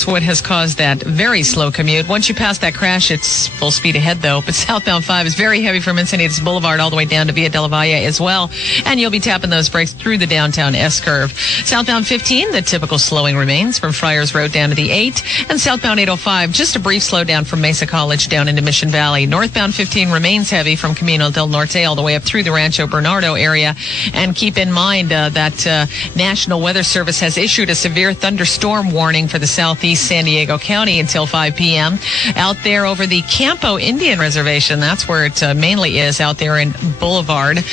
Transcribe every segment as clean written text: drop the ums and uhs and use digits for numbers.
That's what has caused that very slow commute. Once you pass that crash, it's full speed ahead, though. But southbound 5 is very heavy from Encinitas Boulevard all the way down to Via de la Valle as well. And you'll be tapping those brakes through the downtown S-curve. Southbound 15, the typical slowing remains from Friars Road down to the 8. And southbound 805, just a brief slowdown from Mesa College down into Mission Valley. Northbound 15 remains heavy from Camino del Norte all the way up through the Rancho Bernardo area. And keep in mind that National Weather Service has issued a severe thunderstorm warning for the southeast San Diego County until 5 p.m. Out there over the Campo Indian Reservation, that's where it mainly is, out there in Boulevard.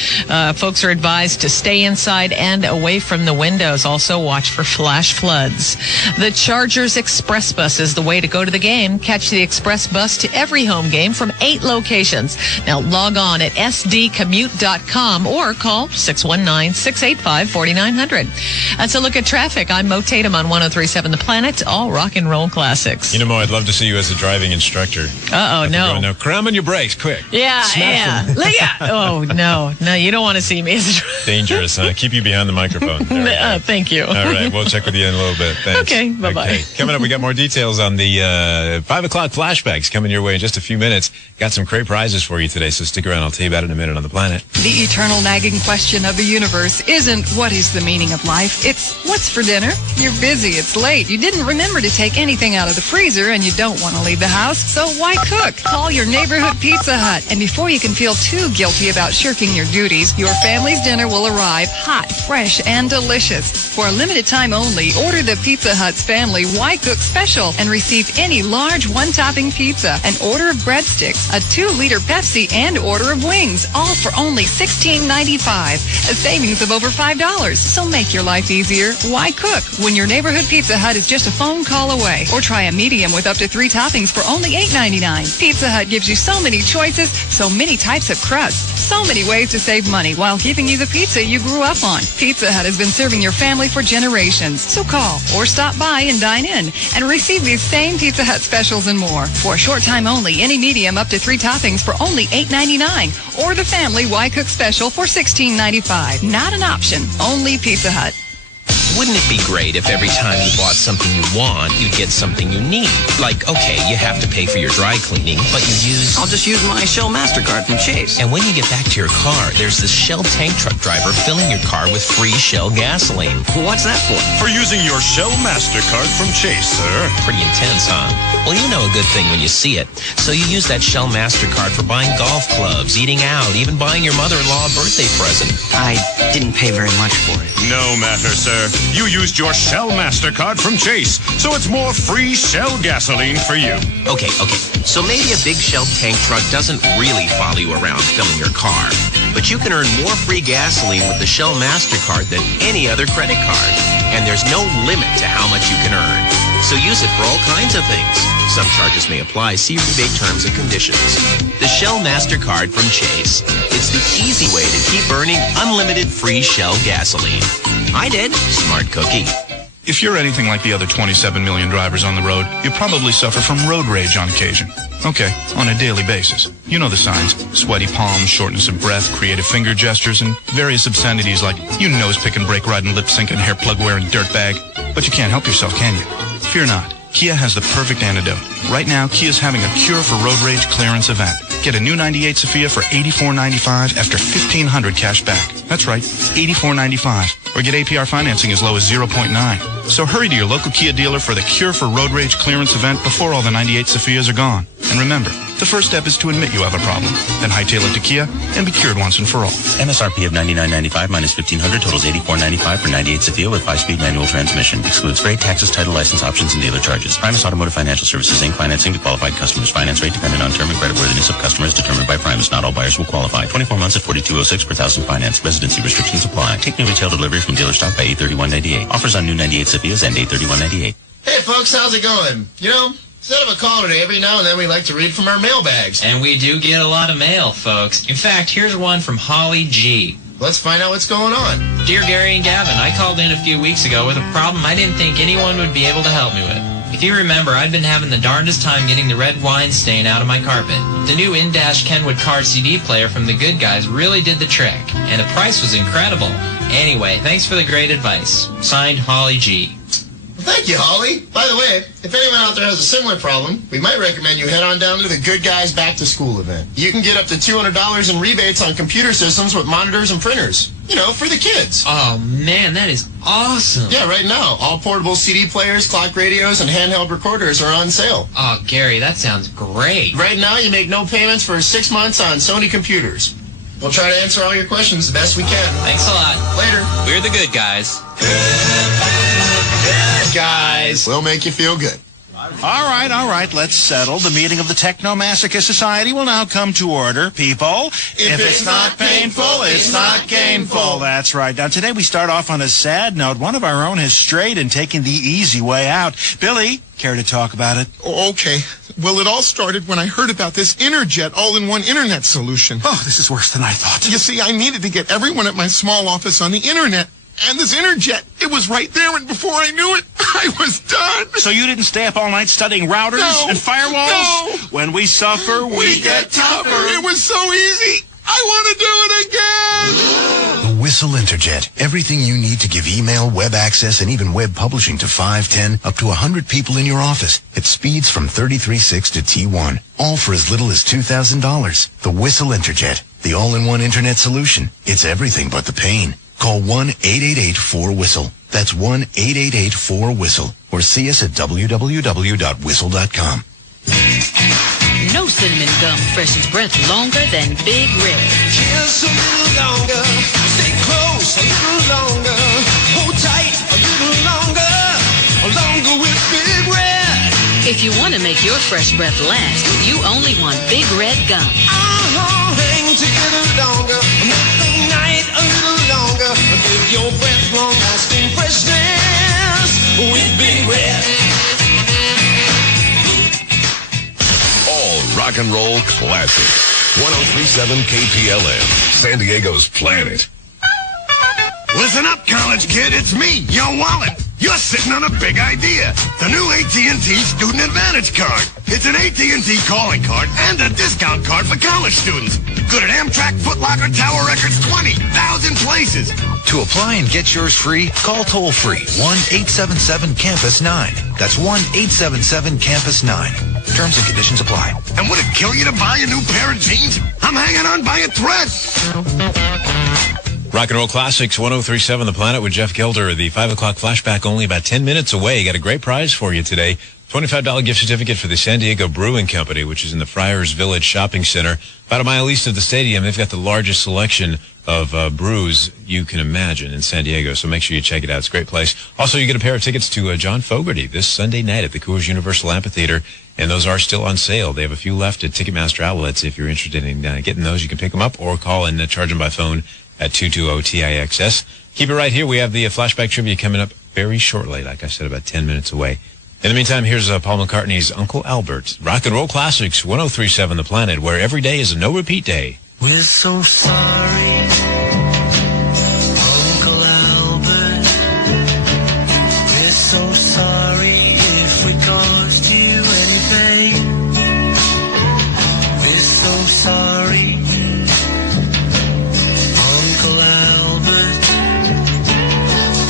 Folks are advised to stay inside and away from the windows. Also, watch for flash floods. The Chargers Express Bus is the way to go to the game. Catch the Express Bus to every home game from 8 locations. Now, log on at sdcommute.com or call 619-685-4900. That's a look at traffic. I'm Mo Tatum on 103.7 The Planet, all rock and roll classics. You know, Mo, I'd love to see you as a driving instructor. Uh-oh, no. No, cram on your brakes, quick. Yeah. Oh, no, you don't want to see me as a driver. Dangerous, huh? Keep you behind the microphone. Thank you. All right, we'll check with you in a little bit. Thanks. Okay, bye-bye. Okay. Coming up, we got more details on the 5 o'clock flashbacks coming your way in just a few minutes. Got some great prizes for you today, so stick around. I'll tell you about it in a minute on The Planet. The eternal nagging question of the universe isn't what is the meaning of life. It's what's for dinner? You're busy. It's late. You didn't remember to take anything out of the freezer, and you don't want to leave the house, so why cook? Call your neighborhood Pizza Hut. And before you can feel too guilty about shirking your duties, your family's dinner will arrive hot, fresh, and delicious. For a limited time only, order the Pizza Hut's Family Why Cook Special and receive any large one-topping pizza, an order of breadsticks, a 2-liter Pepsi, and order of wings, all for only $16.95, a savings of over $5. So make your life easier. Why cook when your neighborhood Pizza Hut is just a phone call away? Or try a medium with up to 3 toppings for only $8.99. Pizza Hut gives you so many choices, so many types of crust, so many ways to save money while giving you the pizza you grew up on. Pizza Hut has been serving your family for generations. So call or stop by and dine in and receive these same Pizza Hut specials and more. For a short time only, any medium up to 3 toppings for only $8.99. Or the Family Why Cook Special for $16.95. Not an option, only Pizza Hut. Wouldn't it be great if every time you bought something you want, you'd get something you need? Like, okay, you have to pay for your dry cleaning, but you use... I'll just use my Shell MasterCard from Chase. And when you get back to your car, there's this Shell tank truck driver filling your car with free Shell gasoline. What's that for? For using your Shell MasterCard from Chase, sir. Pretty intense, huh? Well, you know a good thing when you see it. So you use that Shell MasterCard for buying golf clubs, eating out, even buying your mother-in-law a birthday present. I didn't pay very much for it. No matter, sir. You used your Shell MasterCard from Chase, so it's more free Shell gasoline for you. Okay. So maybe a big Shell tank truck doesn't really follow you around filling your car. But you can earn more free gasoline with the Shell MasterCard than any other credit card. And there's no limit to how much you can earn. So use it for all kinds of things. Some charges may apply. See rebate terms and conditions. The Shell MasterCard from Chase. It's the easy way to keep earning unlimited free Shell gasoline. I did. Smart cookie. If you're anything like the other 27 million drivers on the road, you probably suffer from road rage on occasion. Okay, on a daily basis. You know the signs. Sweaty palms, shortness of breath, creative finger gestures, and various obscenities like you nose-picking, brake-riding, lip-syncing, hair plug-wearing dirtbag. But you can't help yourself, can you? Fear not. Kia has the perfect antidote. Right now, Kia's having a Cure for Road Rage clearance event. Get a new 98 Sophia for $84.95 after $1,500 cash back. That's right, $84.95. Or get APR financing as low as 0.9. So hurry to your local Kia dealer for the Cure for Road Rage clearance event before all the 98 Sophias are gone. And remember, the first step is to admit you have a problem. Then hightail it to Kia and be cured once and for all. MSRP of $99.95 minus $1,500 totals $84.95 for 98 Sophia with 5-speed manual transmission. Excludes freight, taxes, title, license options, and dealer charges. Primus Automotive Financial Services, Inc. Financing to qualified customers. Finance rate dependent on term and creditworthiness of customers determined by Primus. Not all buyers will qualify. 24 months at $42.06 per thousand finance. Residency restrictions apply. Take new retail delivery from dealer stock by 8/31/98. Offers on new 98 Sophias end 8/31/98. Hey folks, how's it going? You know, instead of a call today, every now and then we like to read from our mailbags. And we do get a lot of mail, folks. In fact, here's one from Holly G. Let's find out what's going on. Dear Gary and Gavin, I called in a few weeks ago with a problem I didn't think anyone would be able to help me with. If you remember, I'd been having the darndest time getting the red wine stain out of my carpet. The new in-dash Kenwood car CD player from the Good Guys really did the trick, and the price was incredible. Anyway, thanks for the great advice. Signed, Holly G. Thank you, Holly. By the way, if anyone out there has a similar problem, we might recommend you head on down to the Good Guys Back to School event. You can get up to $200 in rebates on computer systems with monitors and printers. You know, for the kids. Oh, man, that is awesome. Yeah, right now, all portable CD players, clock radios, and handheld recorders are on sale. Oh, Gary, that sounds great. Right now, you make no payments for 6 months on Sony computers. We'll try to answer all your questions the best we can. Thanks a lot. Later. We're the good guys. Good guys. We'll make you feel good. All right, let's settle. The meeting of the Technomasochist Society will now come to order. People, if it's not painful, it's not gainful. That's right. Now, today we start off on a sad note. One of our own has strayed and taken the easy way out. Billy, care to talk about it? Okay. Well, it all started when I heard about this Interjet all-in-one internet solution. Oh, this is worse than I thought. You see, I needed to get everyone at my small office on the internet. And this Interjet, it was right there, and before I knew it, I was done. So you didn't stay up all night studying routers and firewalls? No. When we suffer, we get tougher. It was so easy. I want to do it again. The Whistle Interjet. Everything you need to give email, web access, and even web publishing to 5, 10, up to 100 people in your office at speeds from 33.6 to T1. All for as little as $2,000. The Whistle Interjet. The all-in-one internet solution. It's everything but the pain. Call 1-888-4WHISTLE. That's 1-888-4WHISTLE. Or see us at www.whistle.com. No cinnamon gum freshens breath longer than Big Red. Just a little longer. Stay close a little longer. Hold tight a little longer. Longer with Big Red. If you want to make your fresh breath last, you only want Big Red gum. Hang together longer. Make the night a little longer. Give your breath long-lasting freshness with Big Red. All rock and roll classics. 103.7 KPLN, San Diego's planet. Listen up, college kid. It's me, your wallet. You're sitting on a big idea. The new AT&T Student Advantage Card. It's an AT&T calling card and a discount card for college students. Good at Amtrak, Foot Locker, Tower Records, 20,000 places. To apply and get yours free, call toll-free 1-877-CAMPUS-9. That's 1-877-CAMPUS-9. Terms and conditions apply. And would it kill you to buy a new pair of jeans? I'm hanging on by a thread. Rock and Roll Classics, 103.7 The Planet with Jeff Gelder. The 5 o'clock flashback only about 10 minutes away. Got a great prize for you today. $25 gift certificate for the San Diego Brewing Company, which is in the Friars Village Shopping Center. About a mile east of the stadium. They've got the largest selection of brews you can imagine in San Diego, so make sure you check it out. It's a great place. Also, you get a pair of tickets to John Fogerty this Sunday night at the Coors Universal Amphitheater, and those are still on sale. They have a few left at Ticketmaster outlets. If you're interested in getting those, you can pick them up or call and charge them by phone at 220-TIXS. Keep it right here. We have the flashback trivia coming up very shortly, like I said, about 10 minutes away. In the meantime, here's Paul McCartney's Uncle Albert. Rock and Roll Classics, 103.7 The Planet, where every day is a no-repeat day. We're so sorry, Uncle Albert. We're so sorry if we caused you any pain. We're so sorry, Uncle Albert.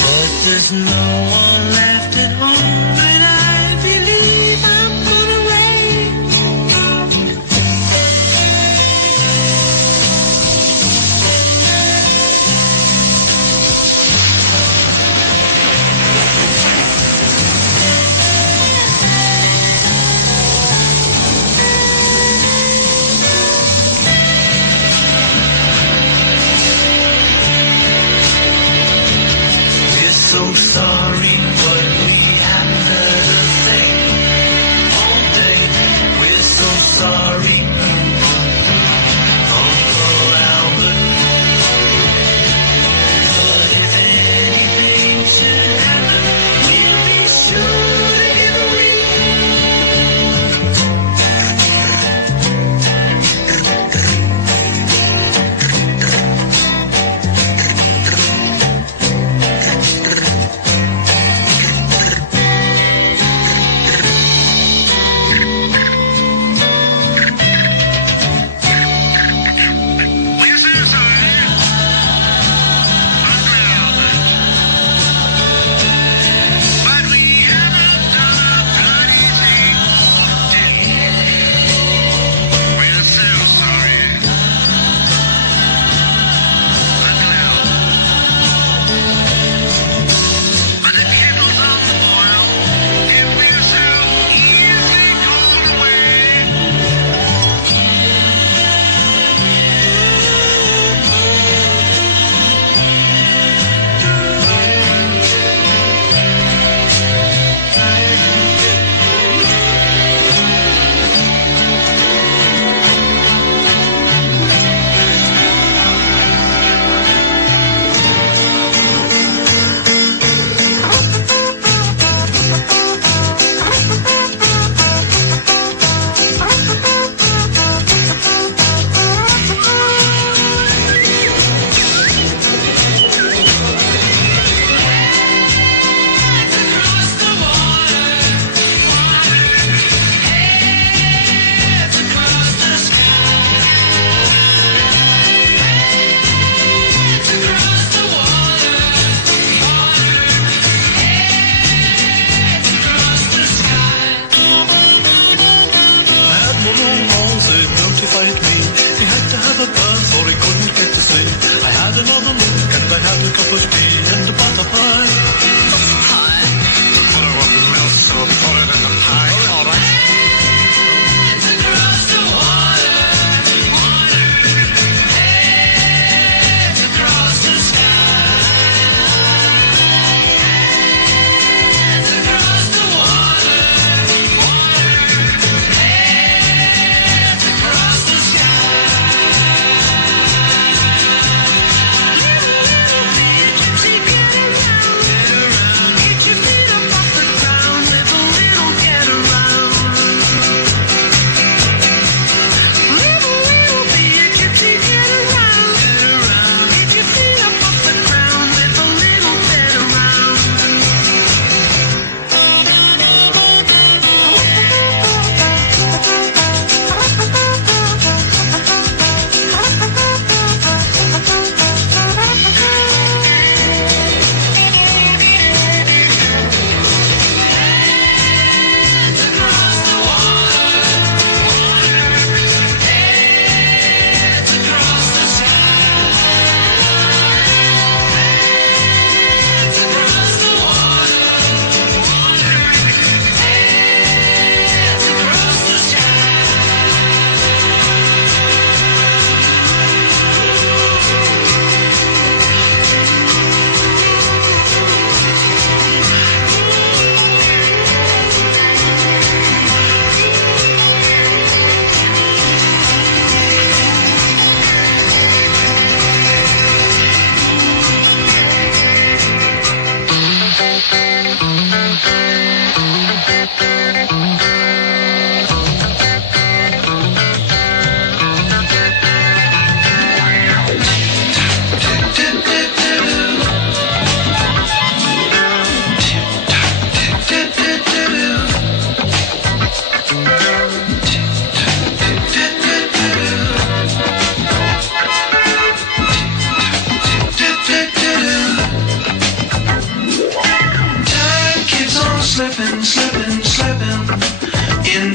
But there's no one left at home.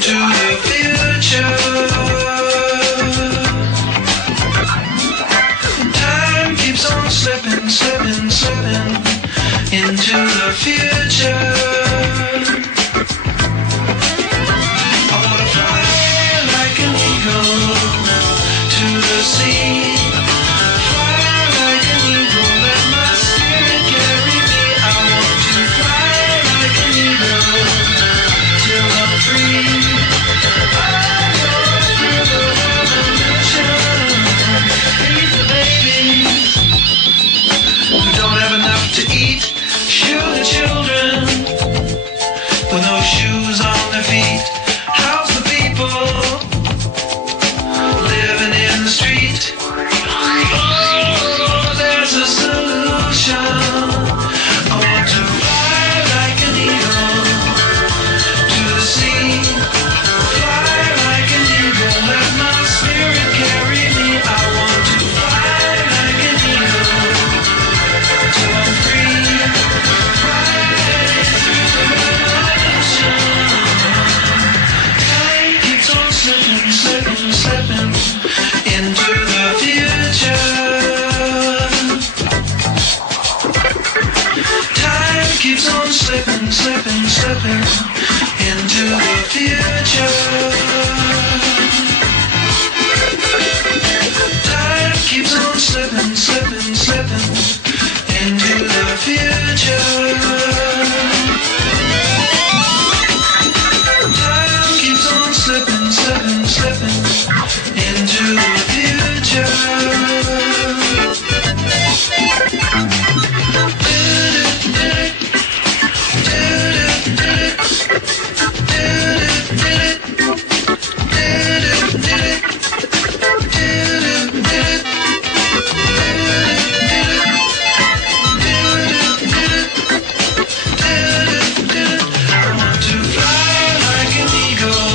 into the future. Time keeps on slipping, slipping, slipping into the future. I wanna fly like an eagle to the sea. Fly like an eagle, let my spirit carry me. I want to fly like an eagle till I'm free. I go through the revolution. These are babies who don't have enough to eat. Sugar children with no shoes on their feet. How's the people living in the street? Oh, there's a solution. I want to fly like an eagle to the sea. Fly like an eagle, let my spirit carry me. I want to fly like an eagle till I'm free. Right through the revolution. Time keeps on slipping, slipping, slipping into the future. Time keeps on slipping, slipping, slipping into the future. Time keeps on slipping, slipping, slipping into the future. Time keeps on slipping, slipping, slipping into the future. I want to fly like an eagle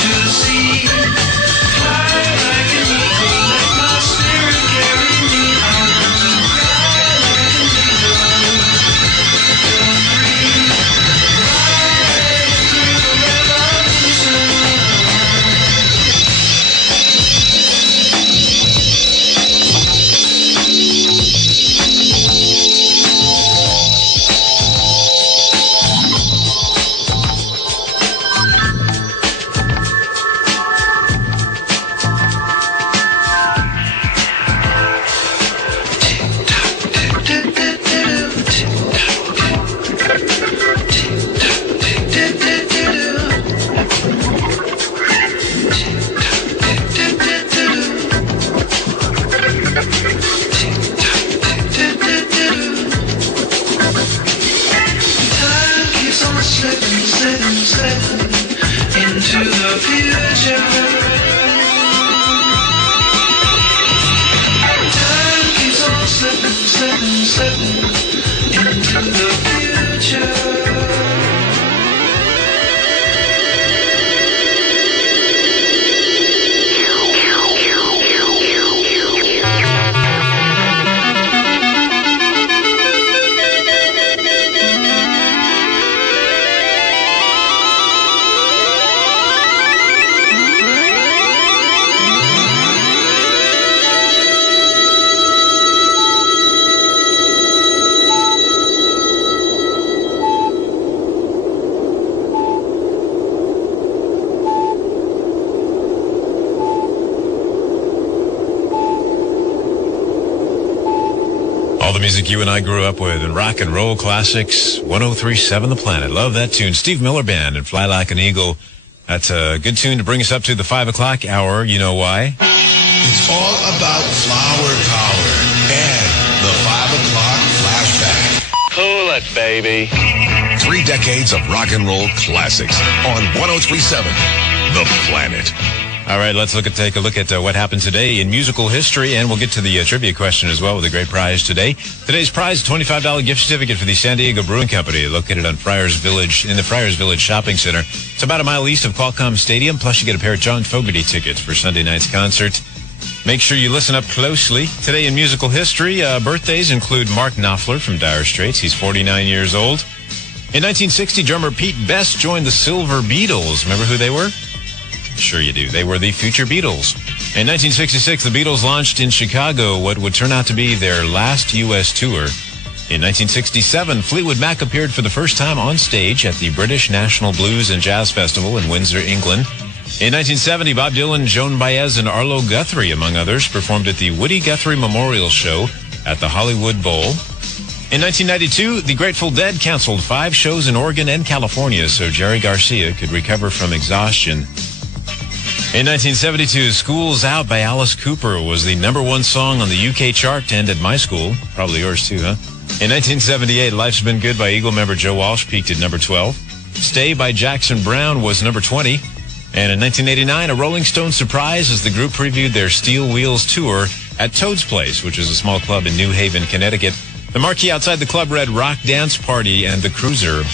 to the sea. Fly like an eagle, let my spirit carry me. I want to fly like an eagle till I'm free. Right through the revolution. Time keeps on slipping, slipping, slipping into the future. Time keeps on slipping, slipping, slipping into the future. All the music you and I grew up with and rock and roll classics, 103.7 The Planet. Love that tune. Steve Miller Band and Fly Like an Eagle. That's a good tune to bring us up to the 5 o'clock hour. You know why? It's all about flower power and the 5 o'clock flashback. Cool it, baby. 3 decades of rock and roll classics on 103.7 The Planet. All right, let's take a look at what happened today in musical history, and we'll get to the trivia question as well with a great prize today. Today's prize, $25 gift certificate for the San Diego Brewing Company, located on Friars Village, in the Friars Village Shopping Center. It's about a mile east of Qualcomm Stadium, plus you get a pair of John Fogerty tickets for Sunday night's concert. Make sure you listen up closely. Today in musical history, birthdays include Mark Knopfler from Dire Straits. He's 49 years old. In 1960, drummer Pete Best joined the Silver Beatles. Remember who they were? Sure you do. They were the Future Beatles. In 1966, the Beatles launched in Chicago what would turn out to be their last U.S. tour. In 1967, Fleetwood Mac appeared for the first time on stage at the British National Blues and Jazz Festival in Windsor, England. In 1970, Bob Dylan, Joan Baez, and Arlo Guthrie, among others, performed at the Woody Guthrie Memorial Show at the Hollywood Bowl. In 1992, the Grateful Dead canceled 5 shows in Oregon and California so Jerry Garcia could recover from exhaustion. In 1972, School's Out by Alice Cooper was the #1 song on the UK chart to end at my school. Probably yours too, huh? In 1978, Life's Been Good by Eagle member Joe Walsh peaked at number 12. Stay by Jackson Browne was number 20. And in 1989, a Rolling Stones surprise as the group previewed their Steel Wheels tour at Toad's Place, which is a small club in New Haven, Connecticut. The marquee outside the club read Rock Dance Party and the Cruiser.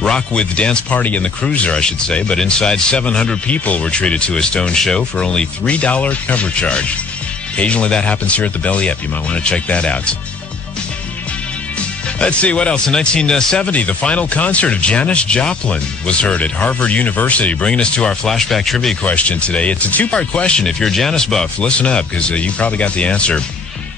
Rock with Dance Party and the Cruiser, I should say, but inside 700 people were treated to a Stones show for only $3 cover charge. Occasionally that happens here at the Belly Up. You might want to check that out. Let's see, what else? In 1970, the final concert of Janis Joplin was heard at Harvard University, bringing us to our flashback trivia question today. It's a 2-part question. If you're a Janis buff, listen up, because you probably got the answer.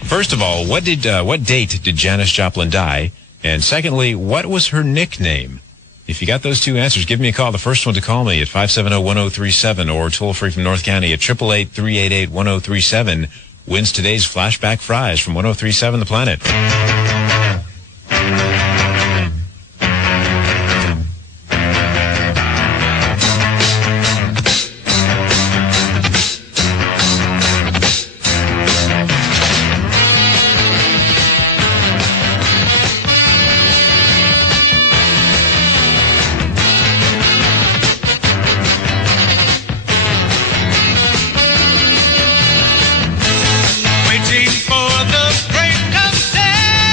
First of all, what date did Janis Joplin die? And secondly, what was her nickname? If you got those 2 answers, give me a call. The first one to call me at 570-1037 or toll free from North County at 888-388-1037 wins today's flashback prize from 1037 The Planet. Waiting for the break of day.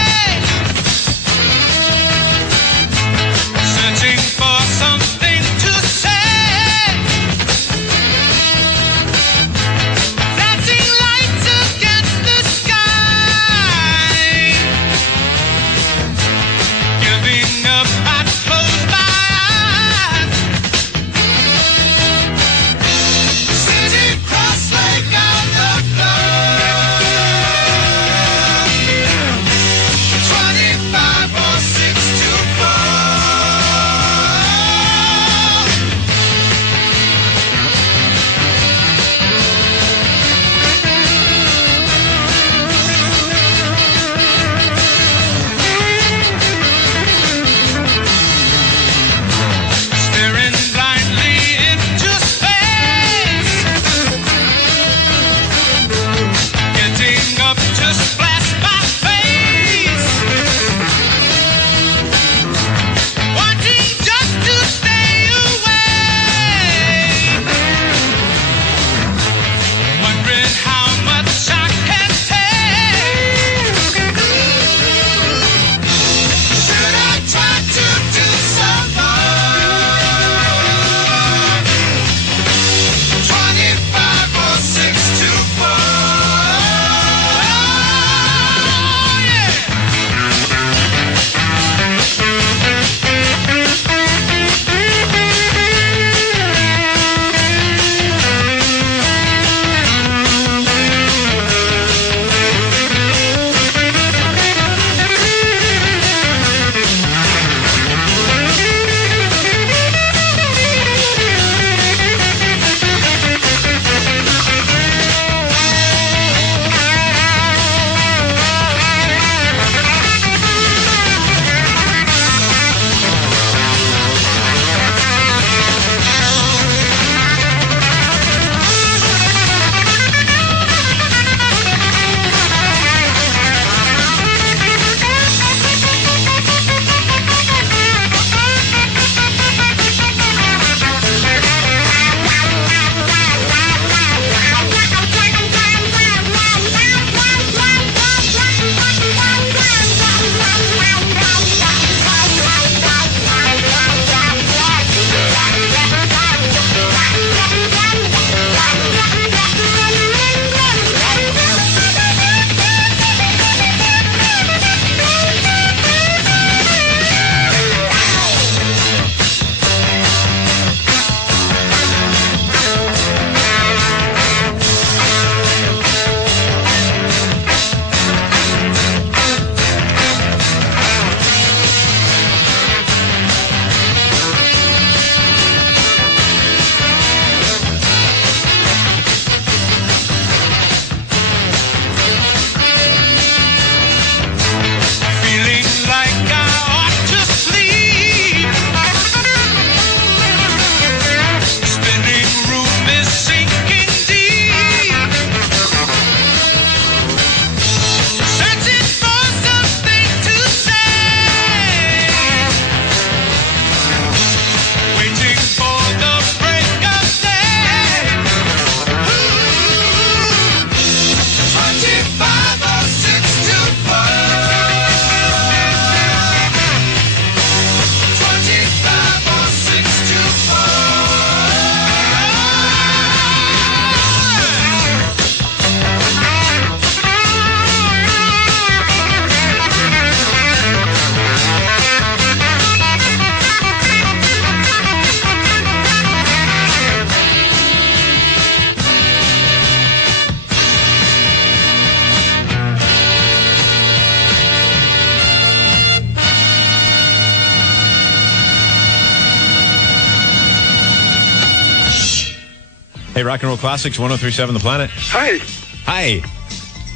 Hey, Rock and Roll Classics, 103.7 The Planet. Hi. Hi.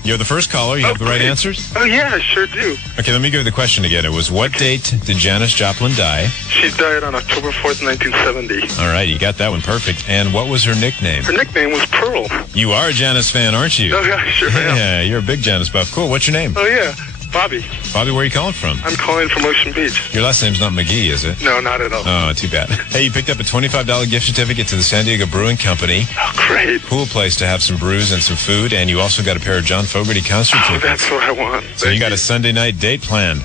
You're the first caller. You have the right answers? Oh, yeah, I sure do. Okay, let me give you the question again. It was, what date did Janis Joplin die? She died on October 4th, 1970. All right, you got that one perfect. And what was her nickname? Her nickname was Pearl. You are a Janis fan, aren't you? Oh, yeah, sure am. Yeah, you're a big Janis buff. Cool. What's your name? Oh, yeah. Bobby. Bobby, where are you calling from? I'm calling from Ocean Beach. Your last name's not McGee, is it? No, not at all. Oh, too bad. Hey, you picked up a $25 gift certificate to the San Diego Brewing Company. Oh, great. Cool place to have some brews and some food, and you also got a pair of John Fogerty concert tickets. That's what I want. So you got a Sunday night date planned.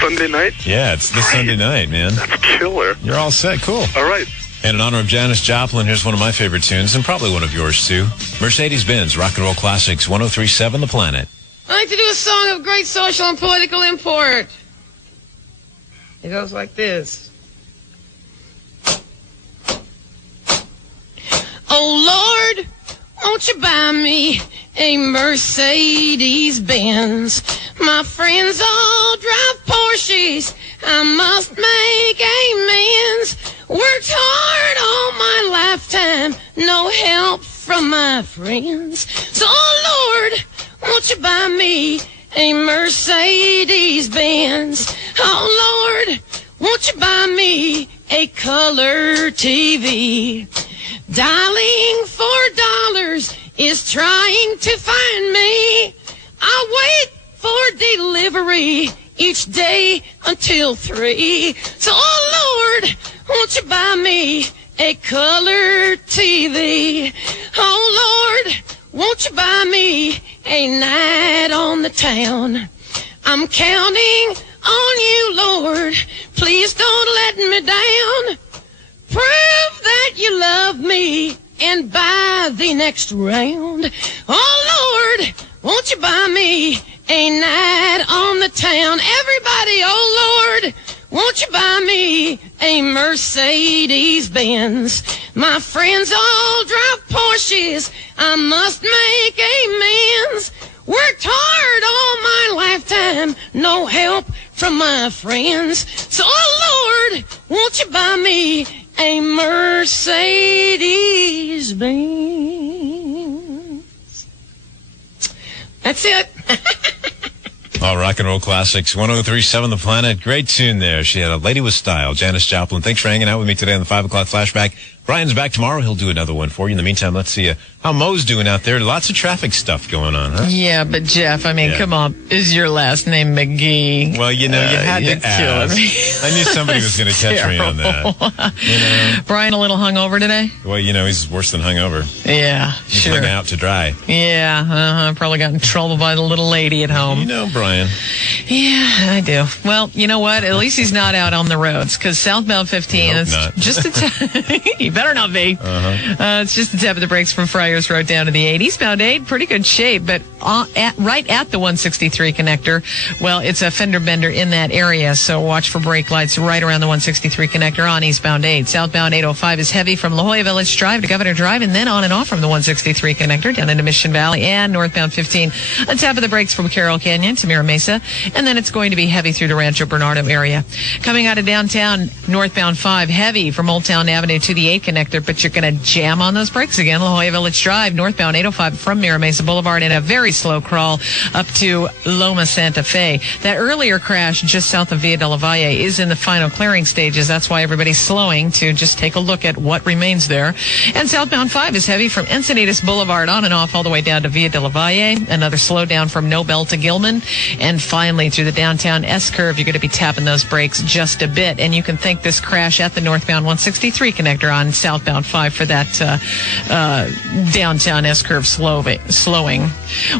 Sunday night? Yeah, it's this Sunday night, man. That's killer. You're all set. Cool. All right. And in honor of Janis Joplin, here's one of my favorite tunes, and probably one of yours, too. Mercedes-Benz, Rock and Roll Classics, 103.7 The Planet. I like to do a song of great social and political import. It goes like this. Oh, Lord, won't you buy me a Mercedes-Benz? My friends all drive Porsches. I must make amends. Worked hard all my lifetime. No help from my friends. So, oh, Lord, won't you buy me a Mercedes-Benz? Oh, Lord, won't you buy me a color TV? Dialing $4 is trying to find me. I wait for delivery each day until 3. So, oh, Lord, won't you buy me a color TV? Oh, Lord, won't you buy me a night on the town? I'm counting on you, Lord. Please don't let me down. Prove that you love me and buy the next round. Oh, Lord, won't you buy me a night on the town? Everybody, oh, Lord, won't you buy me a Mercedes-Benz? My friends all drive Porsches. I must make amends. Worked hard all my lifetime. No help from my friends. So, oh, Lord, won't you buy me a Mercedes-Benz? That's it. All Rock and Roll Classics, 103.7 The Planet. Great tune there. She had a lady with style, Janis Joplin. Thanks for hanging out with me today on the 5 o'clock flashback. Brian's back tomorrow. He'll do another one for you. In the meantime, let's see how Mo's doing out there. Lots of traffic stuff going on, huh? Yeah, but Jeff, I mean, come on. Is your last name McGee? Well, you know, you had to ask. Me. I knew somebody was going to catch me on that. You know? Brian, a little hungover today? Well, you know, he's worse than hungover. Yeah, he's sure. hung out to dry. Yeah, probably got in trouble by the little lady at home. You know, Brian. Yeah, I do. Well, you know what? At least he's not out on the roads, because southbound 15 is just a you better not be. It's just a tap of the brakes from Friars Road down to the 8. Eastbound 8, pretty good shape, but right at the 163 connector, well, it's a fender bender in that area, so watch for brake lights right around the 163 connector on eastbound 8. Southbound 805 is heavy from La Jolla Village Drive to Governor Drive, and then on and off from the 163 connector down into Mission Valley, and northbound 15, a tap of the brakes from Carroll Canyon to Mira Mesa, and then it's going to be heavy through the Rancho Bernardo area. Coming out of downtown, northbound 5, heavy from Old Town Avenue to the 8 connector, but you're going to jam on those brakes again. La Jolla Village Drive, northbound 805 from Mira Mesa Boulevard, and a very slow crawl up to Loma Santa Fe. That earlier crash just south of Via de la Valle is in the final clearing stages. That's why everybody's slowing to just take a look at what remains there. And southbound 5 is heavy from Encinitas Boulevard on and off all the way down to Via de la Valle. Another slowdown from Nobel to Gilman. And finally, through the downtown S-curve, you're going to be tapping those brakes just a bit. And you can thank this crash at the northbound 163 connector on southbound 5 for that downtown S-curve slowing.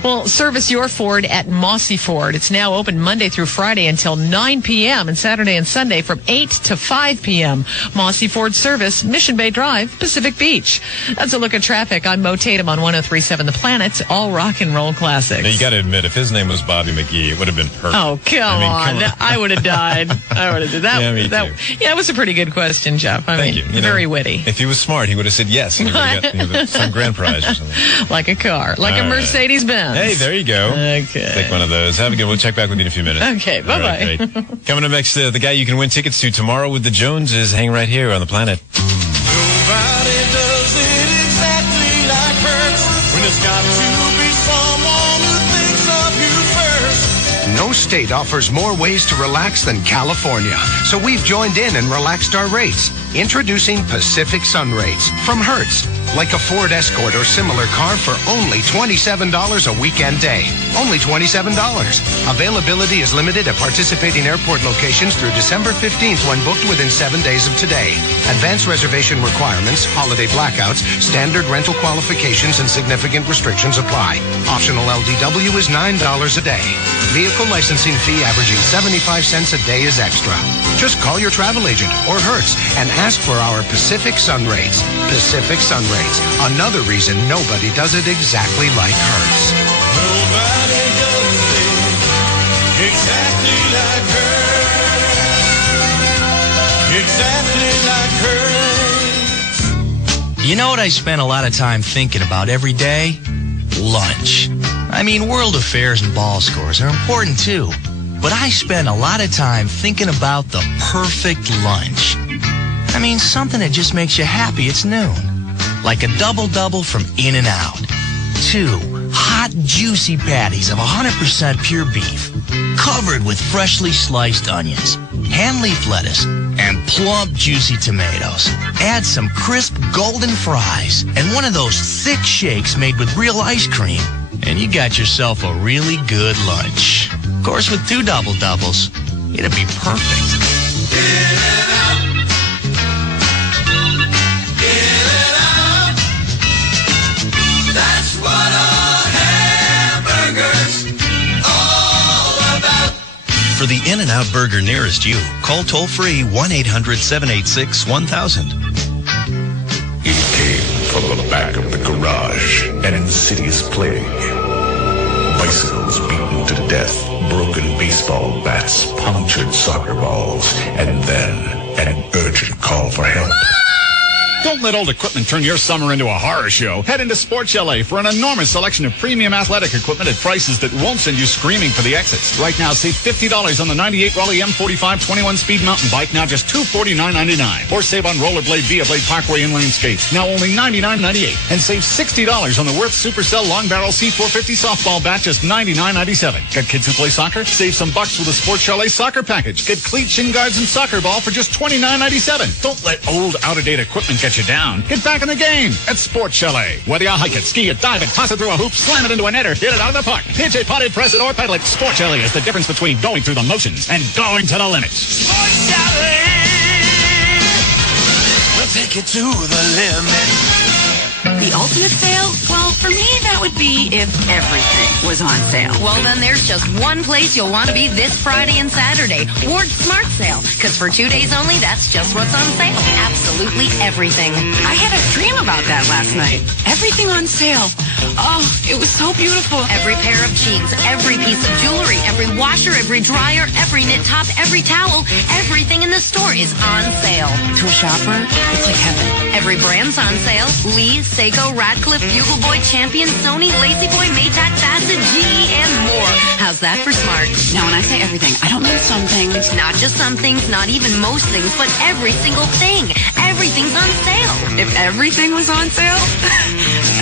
Well, service your Ford at Mossy Ford. It's now open Monday through Friday until 9 p.m. and Saturday and Sunday from 8 to 5 p.m. Mossy Ford Service, Mission Bay Drive, Pacific Beach. That's a look at traffic. I'm Mo Tatum on 103.7 The Planet, all rock and roll classics. Now, you got to admit, if his name was Bobby McGee, it would have been perfect. Oh, come on. I would have died. I would have did that. Yeah, me too. Yeah, it was a pretty good question, Jeff. Thank you. Very witty. If he was smart, he would have said yes, and he would have got some grand prize or something. Like a car. Like a Mercedes-Benz. Hey, there you go. Okay. Take one of those. Have a good one. We'll check back with you in a few minutes. Okay, bye-bye. Right, great. Coming up next, the guy you can win tickets to tomorrow with the Joneses. Hang right here on The Planet. Nobody does it exactly when it's got to be someone who thinks of you first. No state offers more ways to relax than California, so we've joined in and relaxed our rates. Introducing Pacific Sun Rates from Hertz. Like a Ford Escort or similar car for only $27 a weekend day. Only $27. Availability is limited at participating airport locations through December 15th when booked within 7 days of today. Advance reservation requirements, holiday blackouts, standard rental qualifications, and significant restrictions apply. Optional LDW is $9 a day. Vehicle licensing fee averaging 75 cents a day is extra. Just call your travel agent or Hertz and ask for our Pacific Sun Rates. Pacific Sun Rates. Another reason nobody does it exactly like Hertz. Nobody does it exactly like her. Exactly like her. You know what I spend a lot of time thinking about every day? Lunch. I mean, world affairs and ball scores are important too. But I spend a lot of time thinking about the perfect lunch. I mean, something that just makes you happy it's noon. Like a double-double from In-N-Out. 2 hot, juicy patties of 100% pure beef, covered with freshly sliced onions, hand leaf lettuce, and plump, juicy tomatoes. Add some crisp, golden fries and one of those thick shakes made with real ice cream, and you got yourself a really good lunch. Of course, with 2 double-doubles, it'd be perfect. That's what a hamburger's all about. For the In-N-Out burger nearest you, call toll-free 1-800-786-1000. He came from the back of the garage, an insidious plague. Bicycles beaten to death, broken baseball bats, punctured soccer balls, and then an urgent call for help. Don't let old equipment turn your summer into a horror show. Head into Sports Chalet for an enormous selection of premium athletic equipment at prices that won't send you screaming for the exits. Right now, save $50 on the 98 Raleigh M45 21-speed mountain bike, now just $249.99. Or save on rollerblade Via Blade Parkway inline skates, now only $99.98. And save $60 on the Worth Supercell Long Barrel C450 softball bat, just $99.97. Got kids who play soccer? Save some bucks with a Sports Chalet soccer package. Get cleats, shin guards, and soccer ball for just $29.97. Don't let old, out-of-date equipment get you down. Get back in the game at Sports Chalet. Whether you hike it, ski it, dive it, toss it through a hoop, slam it into a net, or hit it out of the park. Pitch it, pot it, press it, or pedal it. Sports Chalet is the difference between going through the motions and going to the limits. Sports Chalet, we'll take it to the limit. The ultimate sale? Well, for me, that would be if everything was on sale. Well, then there's just one place you'll want to be this Friday and Saturday, Ward's Smart Sale. Because for 2 days only, that's just what's on sale. Absolutely everything. I had a dream about that last night. Everything on sale. Oh, it was so beautiful. Every pair of jeans, every piece of jewelry, every washer, every dryer, every knit top, every towel, everything in the store is on sale. To a shopper, it's like heaven. Every brand's on sale. Lee, Seiko, Radcliffe, Bugle Boy, Champion, Sony, Lazy Boy, Maytag, Bassett, GE, and more. How's that for smart? Now, when I say everything, I don't mean some things. Not just some things, not even most things, but every single thing. Everything's on sale. If everything was on sale?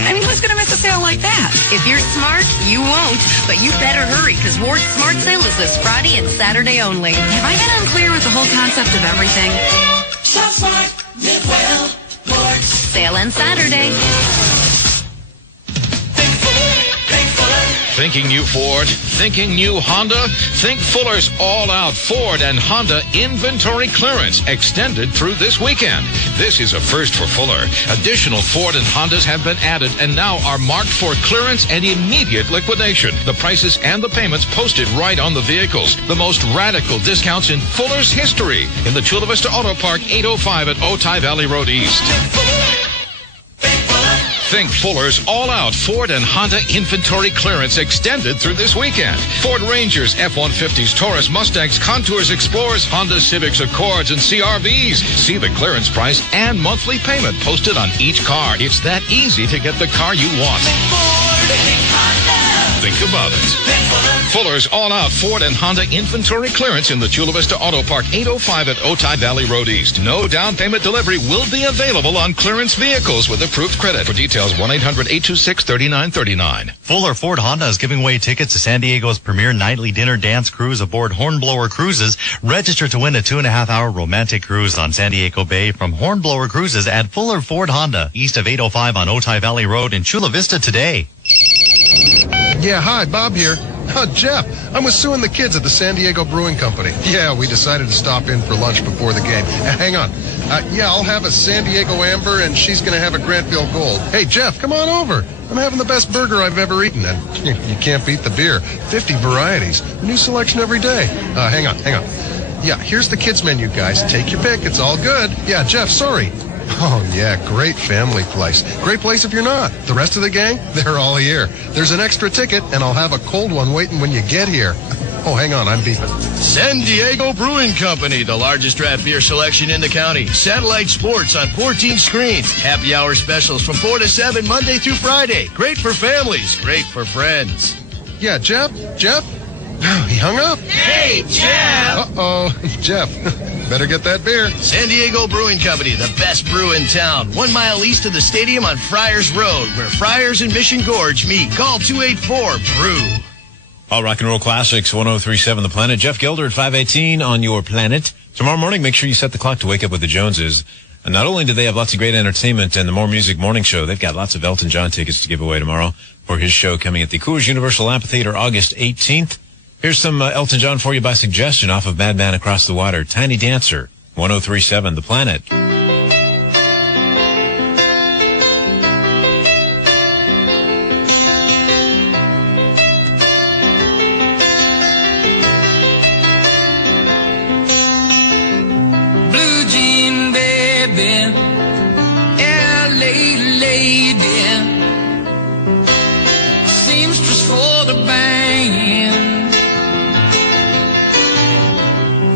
I mean, who's going to miss a sale like that? If you're smart, you won't. But you better hurry, because Ward's Smart Sale is this Friday and Saturday only. Have I been unclear with the whole concept of everything? Shop smart, live well, Ward's. Sale and Saturday. Thinking new Ford? Thinking new Honda? Think Fuller's all-out Ford and Honda inventory clearance extended through this weekend. This is a first for Fuller. Additional Ford and Hondas have been added and now are marked for clearance and immediate liquidation. The prices and the payments posted right on the vehicles. The most radical discounts in Fuller's history in the Chula Vista Auto Park, 805 at Otay Valley Road East. Think Fuller's all-out Ford and Honda inventory clearance extended through this weekend. Ford Rangers, F-150s, Taurus, Mustangs, Contours, Explorers, Honda Civics, Accords, and CRVs. See the clearance price and monthly payment posted on each car. It's that easy to get the car you want. Think Ford, think Honda. think about it. Fuller's all-out Ford and Honda inventory clearance in the Chula Vista Auto Park, 805 at Otay Valley Road East. No down payment delivery will be available on clearance vehicles with approved credit. For details, 1-800-826-3939. Fuller Ford Honda is giving away tickets to San Diego's premier nightly dinner dance cruise aboard Hornblower Cruises. Register to win a 2.5-hour romantic cruise on San Diego Bay from Hornblower Cruises at Fuller Ford Honda, east of 805 on Otay Valley Road in Chula Vista today. Yeah, hi, Bob here. Jeff, I'm with Sue and the kids at the San Diego Brewing Company. Yeah, we decided to stop in for lunch before the game. Hang on. I'll have a San Diego Amber, and she's going to have a Grantville Gold. Hey, Jeff, come on over. I'm having the best burger I've ever eaten, and you can't beat the beer. 50 varieties. New selection every day. Hang on. Yeah, here's the kids' menu, guys. Take your pick. It's all good. Yeah, Jeff, sorry. Oh, yeah, great family place. Great place if you're not. The rest of the gang, they're all here. There's an extra ticket, and I'll have a cold one waiting when you get here. Oh, hang on, I'm beeping. San Diego Brewing Company, the largest draft beer selection in the county. Satellite sports on 14 screens. Happy hour specials from 4 to 7, Monday through Friday. Great for families, great for friends. Yeah, Jeff? He hung up. Hey, Jeff! Uh-oh, Jeff. Better get that beer. San Diego Brewing Company, the best brew in town. 1 mile east of the stadium on Friars Road, where Friars and Mission Gorge meet. Call 284-BREW. All rock and roll classics, 103.7 The Planet. Jeff Gelder at 518 on your planet. Tomorrow morning, make sure you set the clock to wake up with the Joneses. And not only do they have lots of great entertainment and the More Music Morning Show, they've got lots of Elton John tickets to give away tomorrow for his show coming at the Coors Universal Amphitheater August 18th. Here's some Elton John for you by suggestion off of Madman Across the Water. Tiny Dancer, 103.7 The Planet. Blue jean baby, LA lady, seamstress for the band.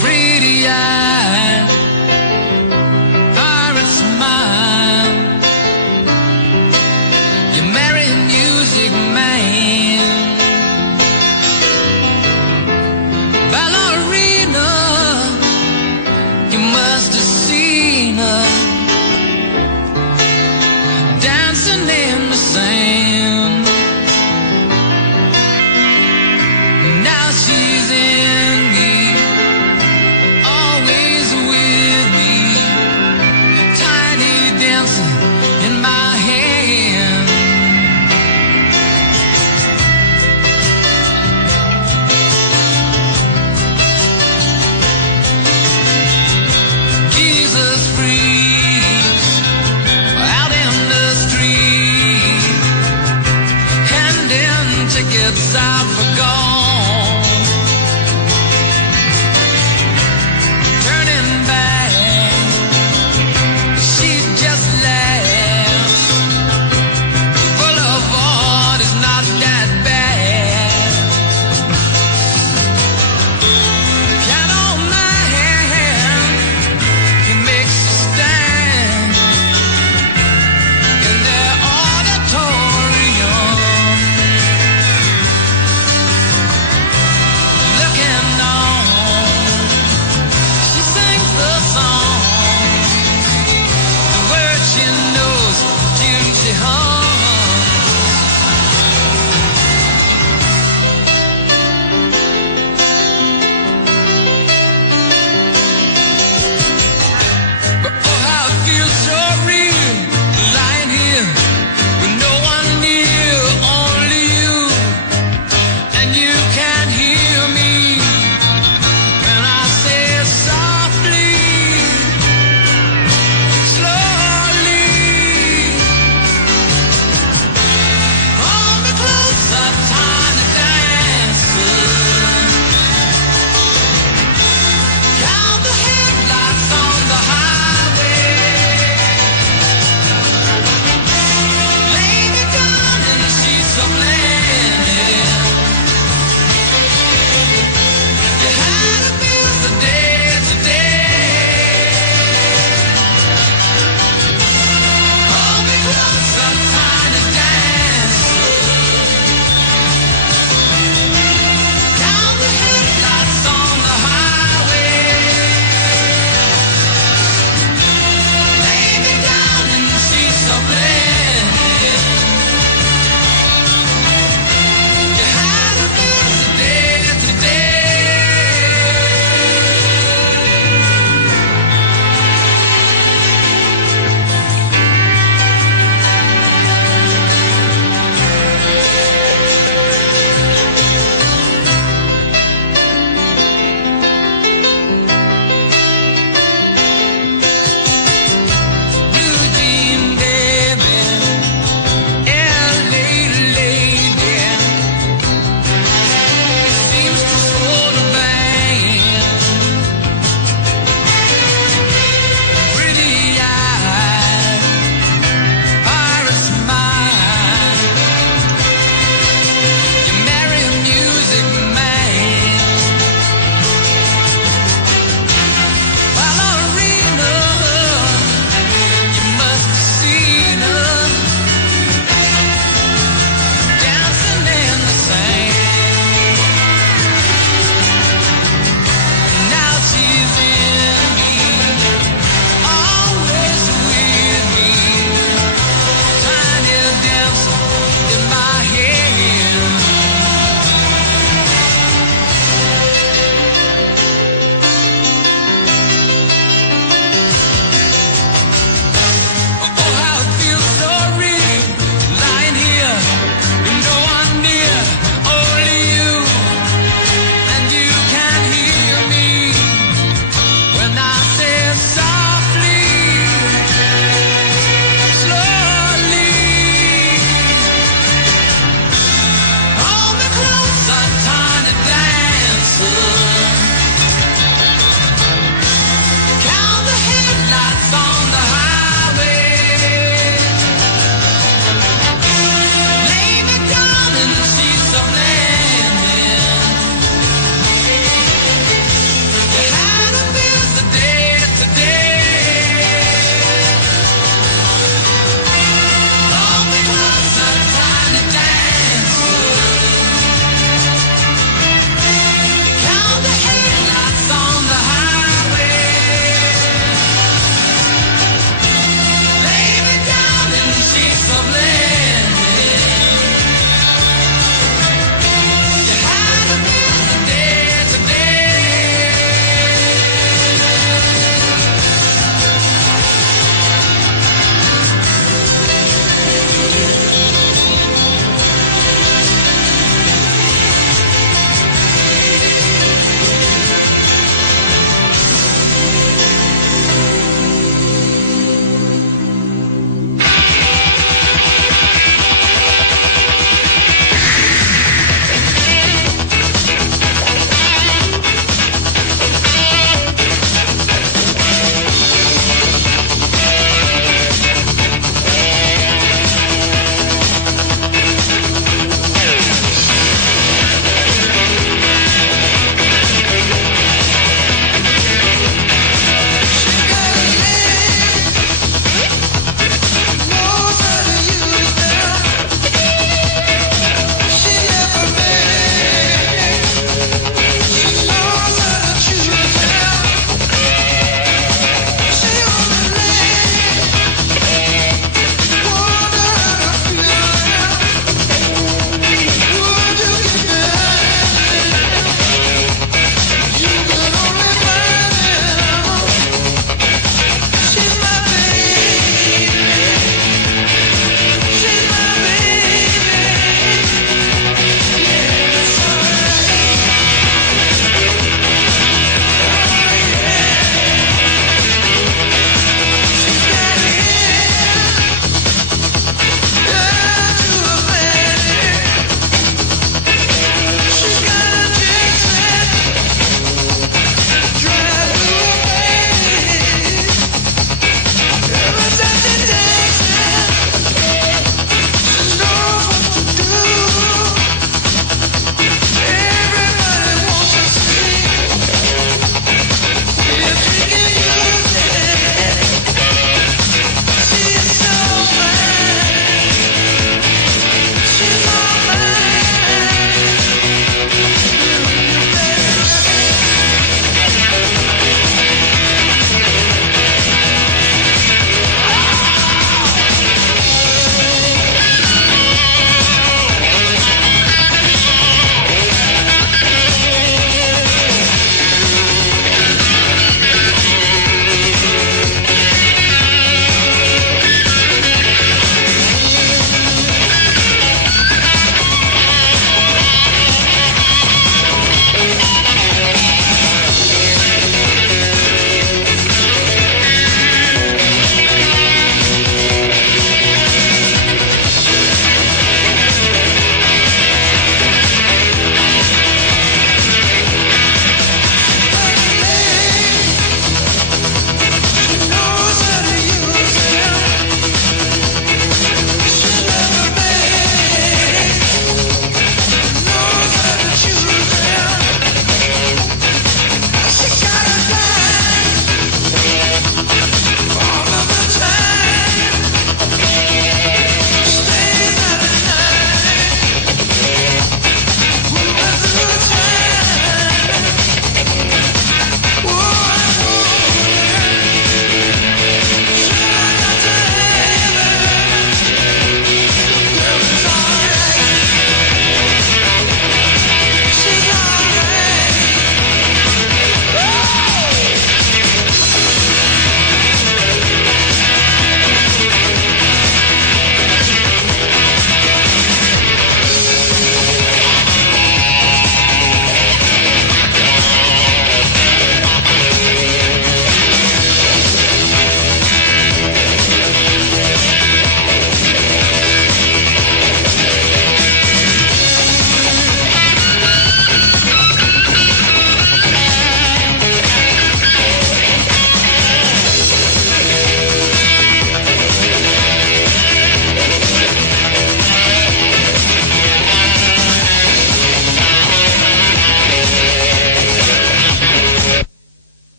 Pretty eyes, pirate smile. You marry a music man. Ballerina, you must have seen her dancing in the sand. Now she's in me, always with me, tiny dancer in my hand. Jesus freaks out in the street, handing tickets out for gone. Turning back, she just laughed.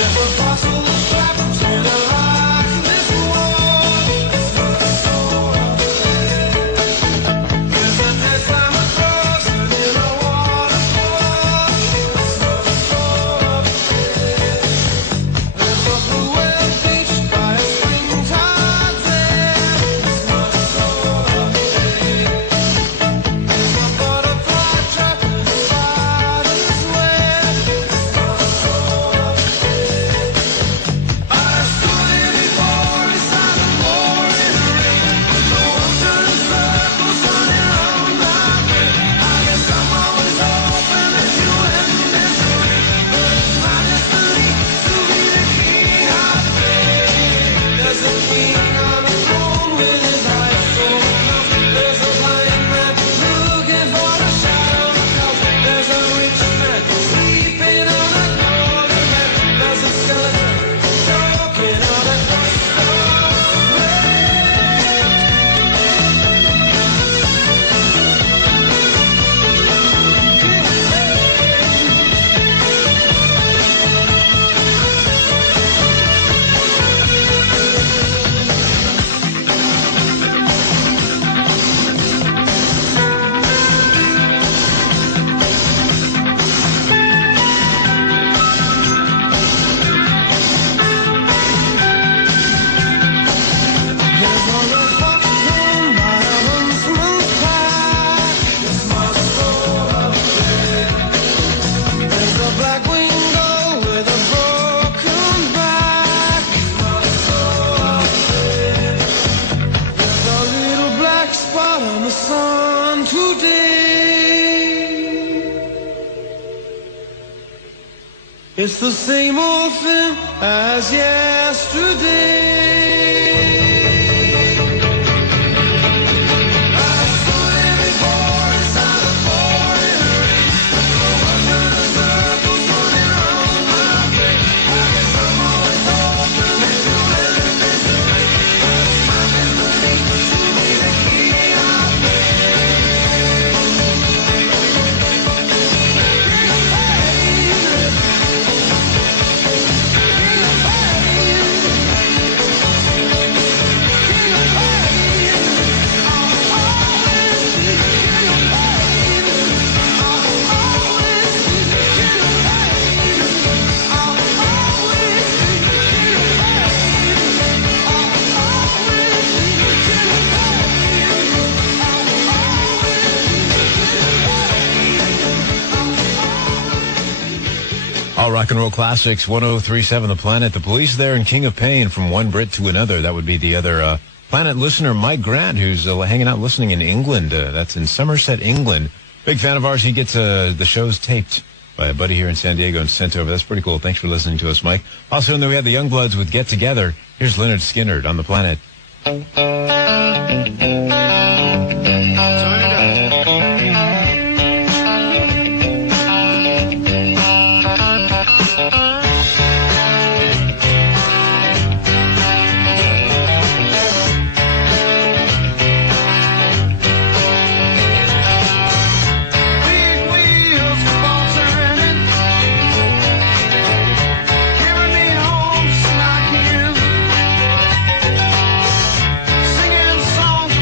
Never possible, It's the same old thing as yesterday. All rock and roll classics, 103.7 The Planet. The Police there and King of Pain, from one Brit to another. That would be the other Planet listener, Mike Grant, who's hanging out listening in England. That's in Somerset, England. Big fan of ours. He gets the shows taped by a buddy here in San Diego and sent over. That's pretty cool. Thanks for listening to us, Mike. Also, in there we had the Youngbloods with Get Together. Here's Leonard Skinner on The Planet. Singing songs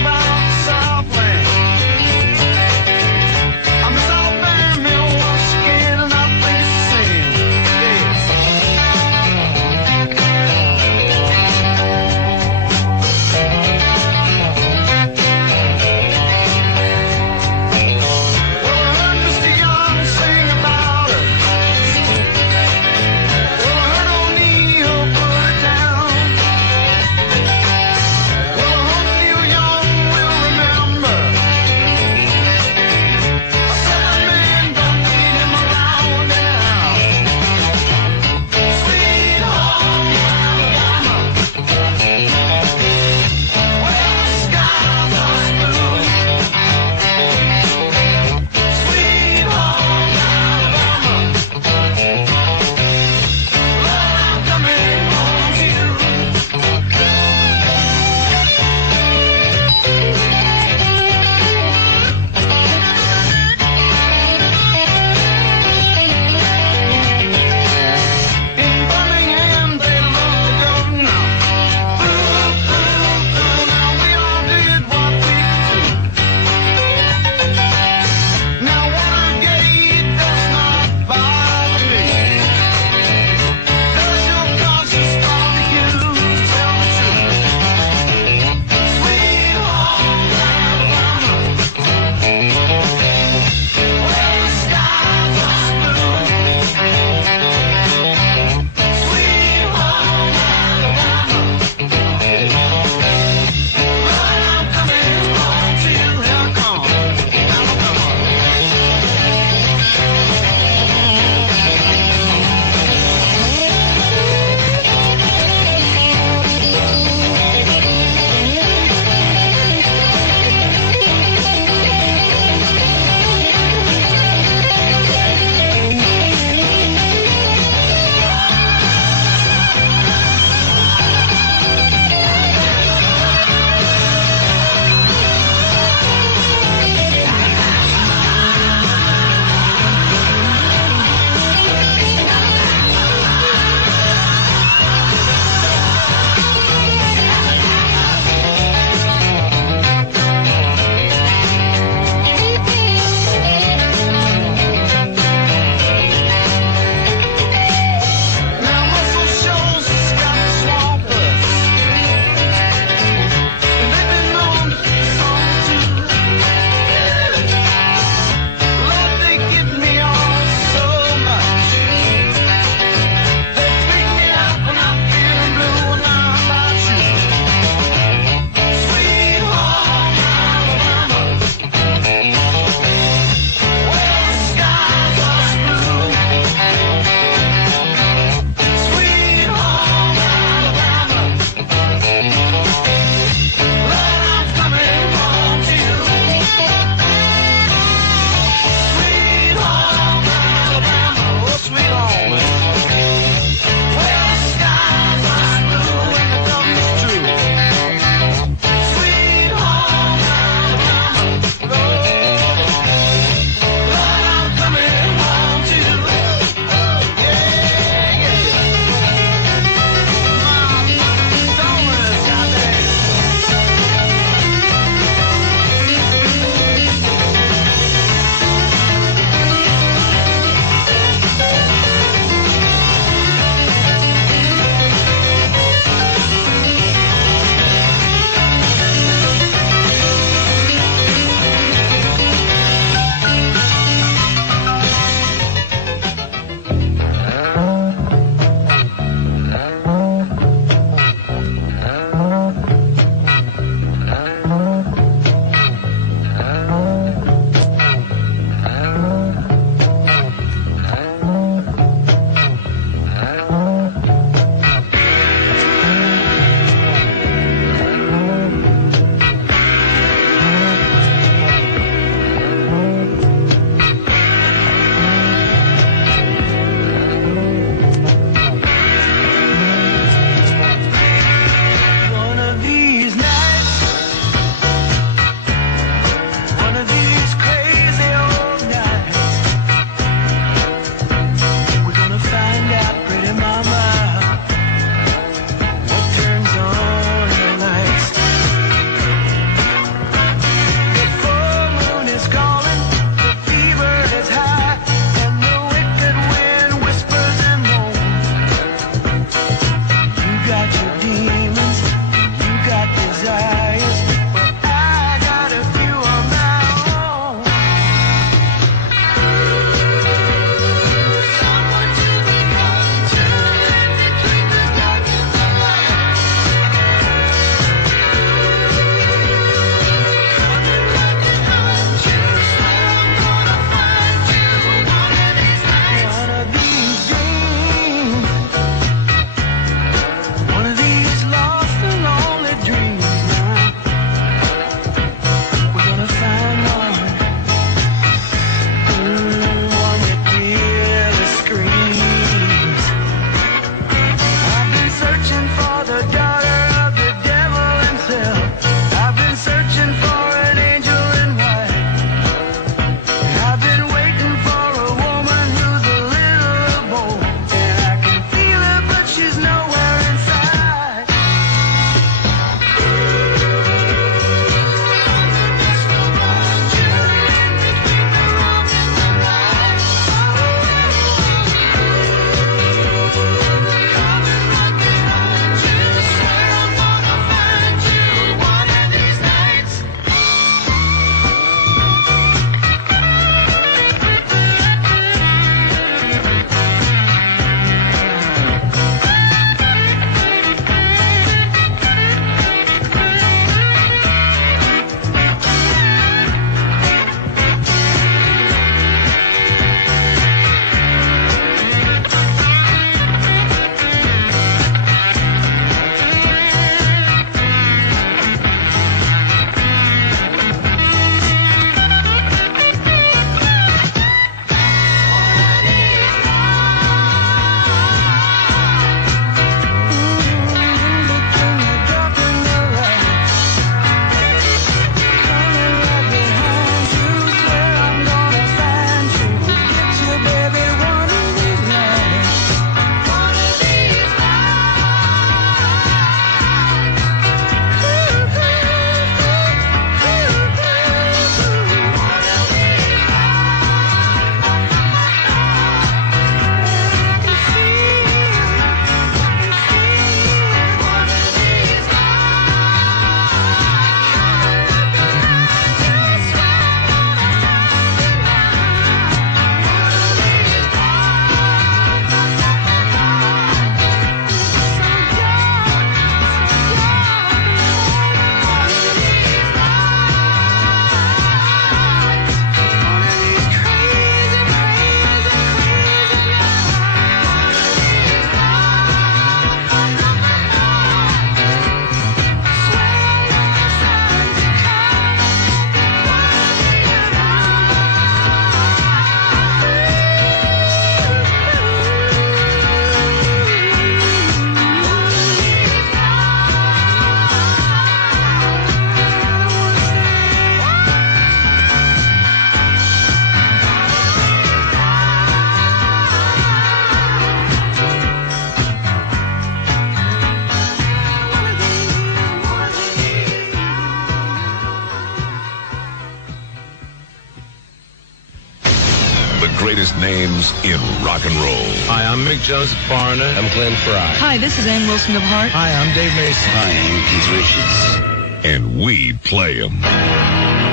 greatest names in rock and roll. Hi, I'm Mick Jones of Foreigner. I'm Glenn Fry. Hi, this is Ann Wilson of Heart. Hi, I'm Dave Mason. Hi, I'm Keith Richards. And we play them.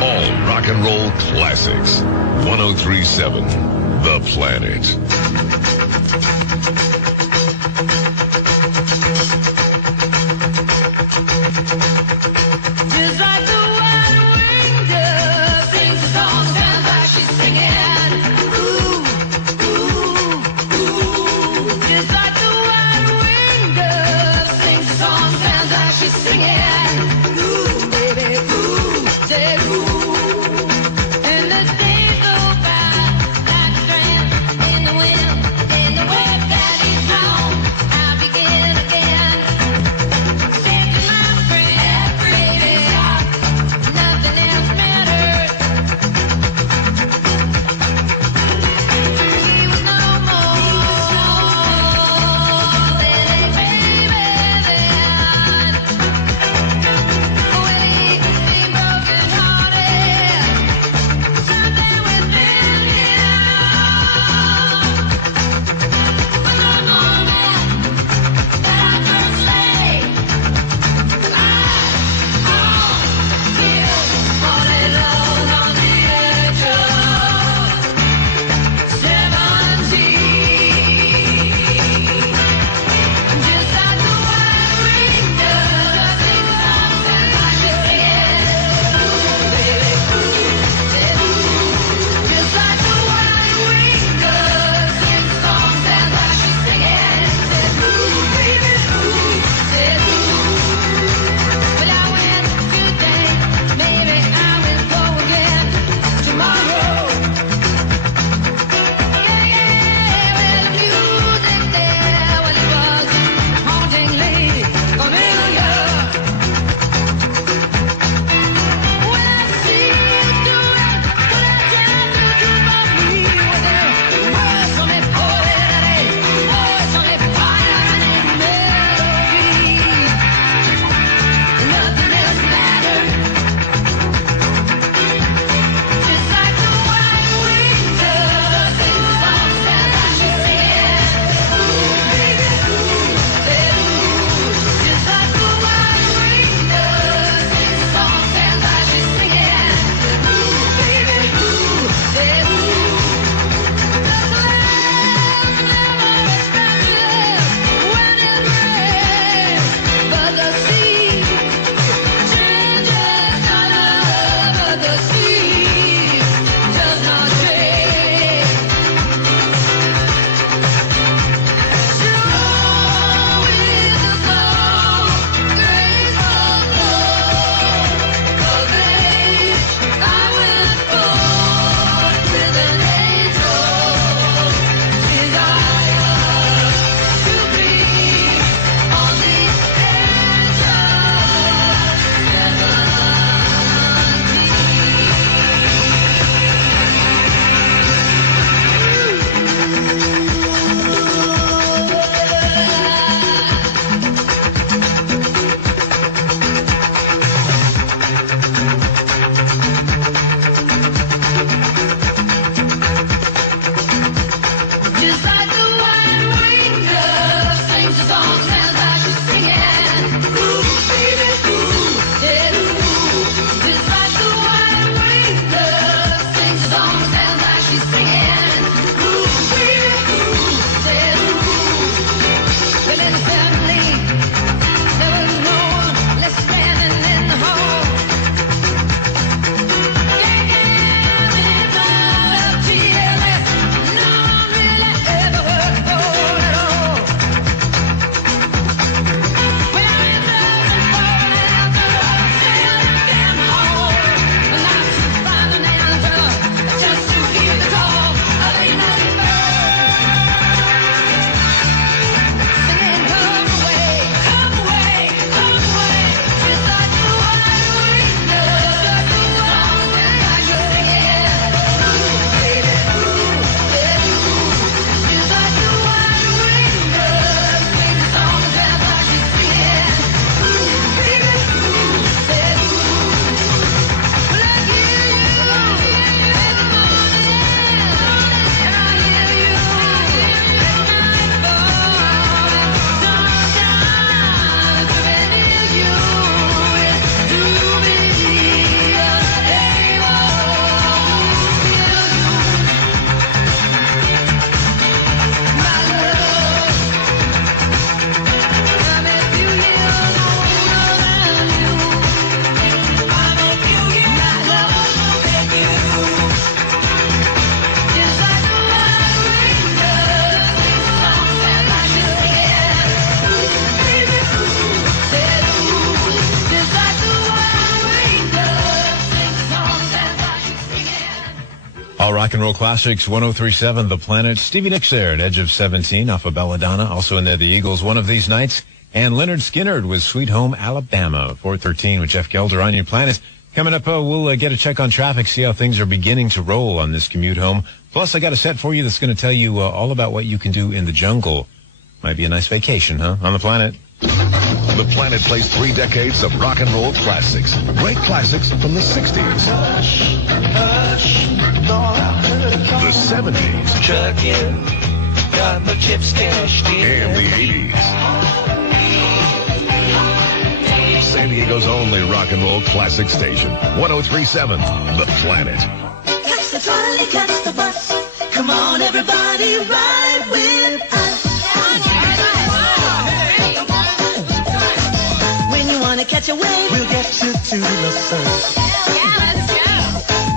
All rock and roll classics. 1037 The Planet. Just like the white-winged dove sings a song, sounds like she's singing. Ooh, ooh, ooh. Just like the white-winged dove sings a song, sounds like she's singing. Ooh, baby, ooh, say ooh. And the days go by like a strand in the wind. Rock and Roll Classics, 103.7 The Planet. Stevie Nicks there at Edge of 17 off of Belladonna. Also in there, the Eagles, One of These Nights. And Leonard Skinner with Sweet Home Alabama. 413 with Jeff Gelder on your Planet. Coming up, we'll get a check on traffic, see how things are beginning to roll on this commute home. Plus, I got a set for you that's going to tell you all about what you can do in the jungle. Might be a nice vacation, huh? On the Planet. The Planet plays 3 decades of rock and roll classics. Great classics from the 60s. The 70s. Chuckin', got my chips cashed in. And the 80s. San Diego's only rock and roll classic station. 103.7 The Planet. Catch the trolley, catch the bus. Come on, everybody, ride with us. When you want to catch a wave, we'll get you to the sun. Yeah, let's go.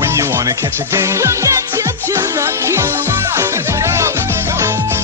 When you want to catch a game, we'll get you to the queue.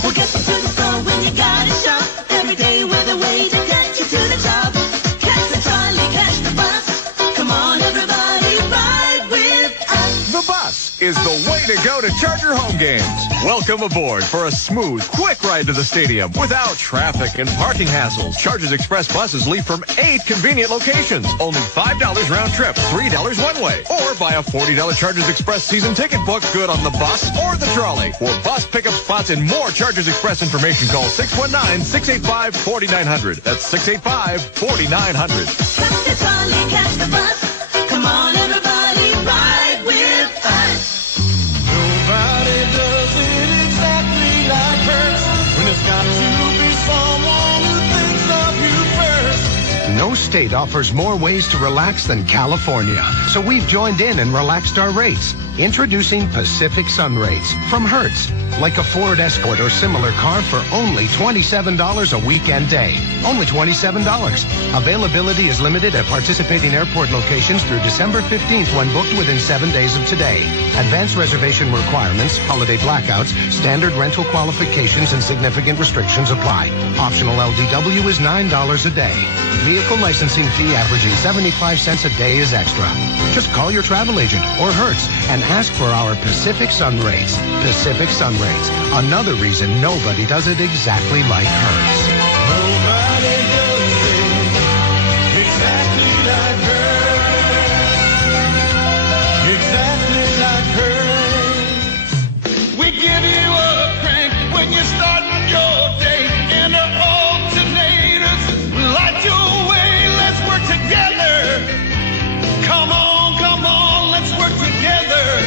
We'll get you to the store when you got to shop. Every day we're the way to get you to the job. Catch the trolley, catch the bus. Come on, everybody, ride with us. The bus is the way to go to Charger home games. Welcome aboard for a smooth, quick ride to the stadium without traffic and parking hassles. Chargers Express buses leave from 8 convenient locations. Only $5 round trip, $3 one way. Or buy a $40 Chargers Express season ticket book, good on the bus or the trolley. For bus pickup spots and more Chargers Express information, call 619-685-4900. That's 685-4900. Catch the trolley, catch the bus. Come on, everybody, ride with us. Nobody does it exactly like hers. When it's got to be someone who thinks of you first. No state offers more ways to relax than California. So we've joined in and relaxed our rates. Introducing Pacific Sun Rates from Hertz. Like a Ford Escort or similar car for only $27 a weekend day. Only $27. Availability is limited at participating airport locations through December 15th when booked within 7 days of today. Advance reservation requirements, holiday blackouts, standard rental qualifications, and significant restrictions apply. Optional LDW is $9 a day. Vehicle licensing fee averaging 75 cents a day is extra. Just call your travel agent or Hertz and ask for our Pacific Sun Rates. Pacific Sun Rates. Another reason nobody does it exactly like Hertz. Nobody does it exactly like her. Exactly like her. We give you a crank when you're starting your day. In the alternators, light your way. Let's work together. Come on, let's work together.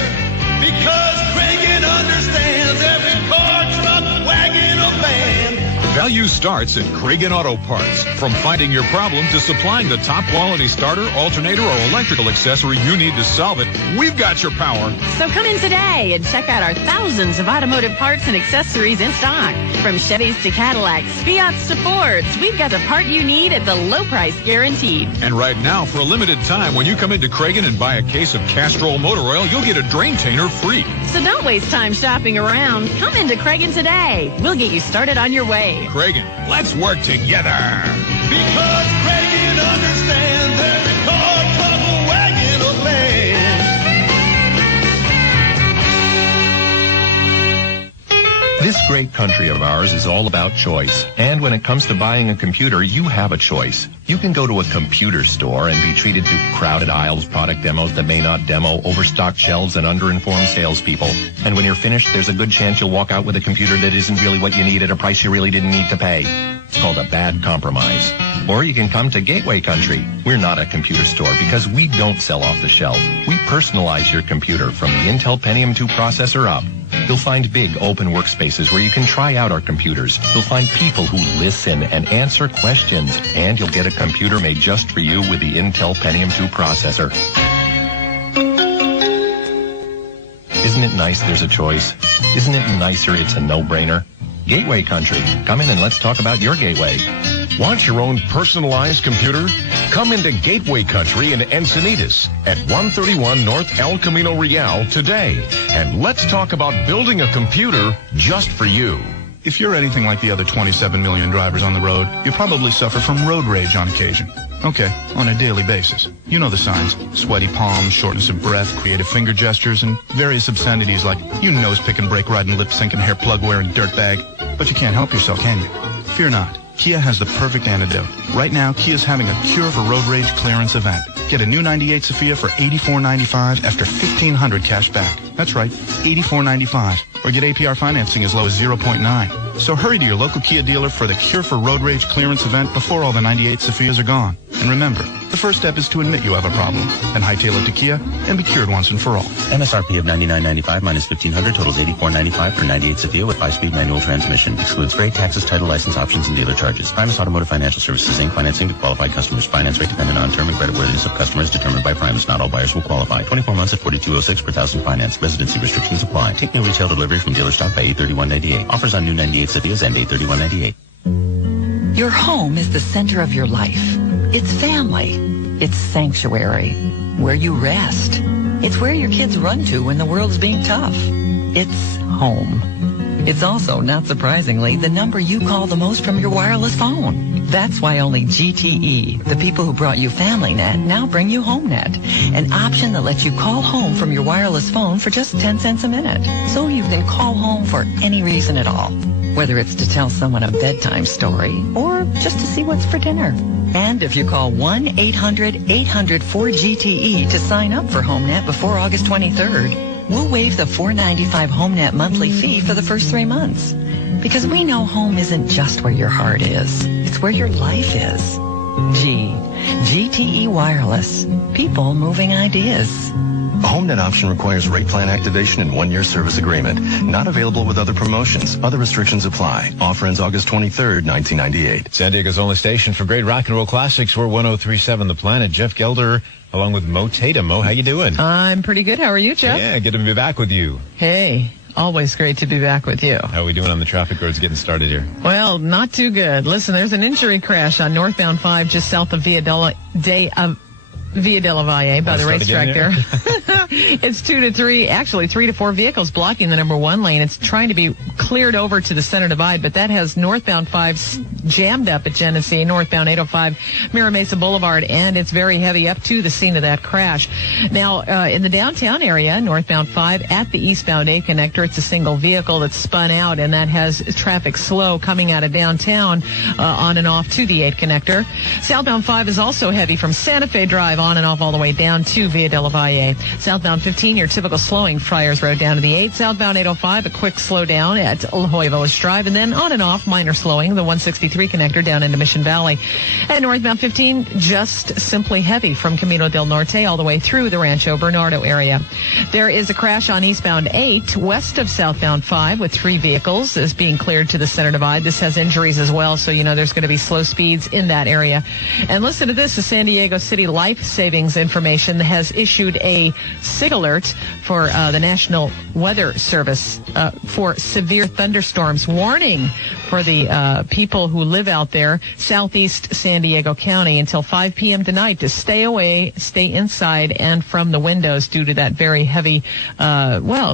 Because Cragen understands every car, truck, wagon, or van. Value starts at Cragen Auto Parts. From finding your problem to supplying the top quality starter, alternator, or electrical accessory you need to solve it, we've got your power. So come in today and check out our thousands of automotive parts and accessories in stock. From Chevys to Cadillacs, Fiats to Fords, we've got the part you need at the low price guaranteed. And right now, for a limited time, when you come into Cragen and buy a case of Castrol motor oil, you'll get a drain tainer free. So don't waste time shopping around. Come into Cragen today. We'll get you started on your way. Cragen, let's work together. Because Cragen understands every car, truck, wagon, or van. This great country of ours is all about choice. And when it comes to buying a computer, you have a choice. You can go to a computer store and be treated to crowded aisles, product demos that may not demo, overstocked shelves, and underinformed salespeople. And when you're finished, there's a good chance you'll walk out with a computer that isn't really what you need at a price you really didn't need to pay. It's called a bad compromise. Or you can come to Gateway Country. We're not a computer store because we don't sell off the shelf. We personalize your computer from the Intel Pentium 2 processor up. You'll find big open workspaces where you can try out our computers. You'll find people who listen and answer questions. And you'll get a computer made just for you with the Intel Pentium 2 processor. Isn't it nice there's a choice? Isn't it nicer it's a no-brainer? Gateway Country. Come in and let's talk about your gateway. Want your own personalized computer? Come into Gateway Country in Encinitas at 131 North El Camino Real today. And let's talk about building a computer just for you. If you're anything like the other 27 million drivers on the road, you probably suffer from road rage on occasion. Okay, on a daily basis. You know the signs. Sweaty palms, shortness of breath, creative finger gestures, and various obscenities like you nose-picking, brake-riding, lip-syncing, hair plug-wearing dirtbag. But you can't help yourself, can you? Fear not. Kia has the perfect antidote. Right now, Kia's having a Cure for Road Rage clearance event. Get a new 98 Sophia for $84.95 after $1,500 cash back. That's right, $84.95. Or get APR financing as low as 0.9. So hurry to your local Kia dealer for the Cure for Road Rage clearance event before all the 98 Sophias are gone. And remember, the first step is to admit you have a problem. Then hightail it to Kia and be cured once and for all. MSRP of $99.95 minus $1,500 totals $84.95 for 98 Sophia with 5-speed manual transmission. Excludes freight, taxes, title, license options, and dealer charges. Primus Automotive Financial Services, Inc. Financing to qualified customers. Finance rate dependent on term and creditworthiness of customers determined by Primus. Not all buyers will qualify. 24 months at $42.06 per thousand finance. Residency restrictions apply. Take new retail delivery from dealer stock by 8/31/98. Offers on new 98 Sophias end 8/31/98. Your home is the center of your life. It's family. It's sanctuary. Where you rest. It's where your kids run to when the world's being tough. It's home. It's also, not surprisingly, the number you call the most from your wireless phone. That's why only GTE, the people who brought you FamilyNet, now bring you HomeNet, an option that lets you call home from your wireless phone for just 10 cents a minute. So you can call home for any reason at all, whether it's to tell someone a bedtime story or just to see what's for dinner. And if you call 1-800-800-4GTE to sign up for HomeNet before August 23rd, we'll waive the $4.95 HomeNet monthly fee for the first 3 months. Because we know home isn't just where your heart is. It's where your life is. GTE Wireless. People moving ideas. A HomeNet option requires rate plan activation and 1-year service agreement. Not available with other promotions. Other restrictions apply. Offer ends August 23rd, 1998. San Diego's only station for great rock and roll classics. We're 103.7 The Planet. Jeff Gelder, along with Mo Tatum. Mo, how you doing? I'm pretty good. How are you, Jeff? Yeah, good to be back with you. Hey, always great to be back with you. How are we doing on the traffic roads getting started here? Well, not too good. Listen, there's an injury crash on northbound 5 just south of Via Della Valle by the racetrack there. It's 2 to 3, actually 3 to 4 vehicles blocking the number 1 lane. It's trying to be cleared over to the center divide, but that has northbound 5 jammed up at Genesee, northbound 805 Mira Mesa Boulevard, and it's very heavy up to the scene of that crash. Now, in the downtown area, northbound 5 at the eastbound 8 connector, it's a single vehicle that's spun out, and that has traffic slow coming out of downtown on and off to the 8 connector. Southbound 5 is also heavy from Santa Fe Drive on and off all the way down to Via Della Valle. Southbound 15, your typical slowing, Friars Road down to the 8. Southbound 805, a quick slow down at La Jolla Village Drive, and then on and off, minor slowing, the 163 connector down into Mission Valley. And northbound 15, just simply heavy from Camino del Norte all the way through the Rancho Bernardo area. There is a crash on eastbound 8, west of southbound 5, with 3 vehicles is being cleared to the center divide. This has injuries as well, so you know there's going to be slow speeds in that area. And listen to this, the San Diego City Life Savings Information has issued a SIG alert for the National Weather Service for severe thunderstorms. Warning for the people who live out there, southeast San Diego County, until 5 p.m. tonight to stay away, stay inside and from the windows due to that very heavy,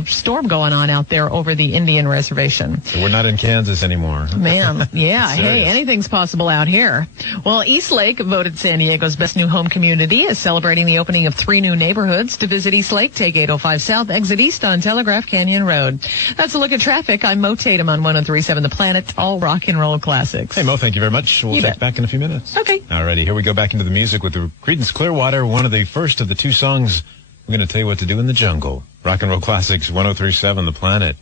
storm going on out there over the Indian Reservation. So we're not in Kansas anymore. Man, yeah. Hey, anything's possible out here. Well, Eastlake, voted San Diego's best new home community, is celebrating the opening of 3 new neighborhoods. To visit Eastlake, take 805 South, exit east on Telegraph Canyon Road. That's a look at traffic. I'm Mo Tatum on 103.7 The Planet, all rock and roll classics. Hey, Mo, thank you very much. We'll check back in a few minutes. Okay. Alrighty, here we go back into the music with the Creedence Clearwater, one of the first of the 2 songs we're going to tell you what to do in the jungle. Rock and roll classics, 103.7 The Planet.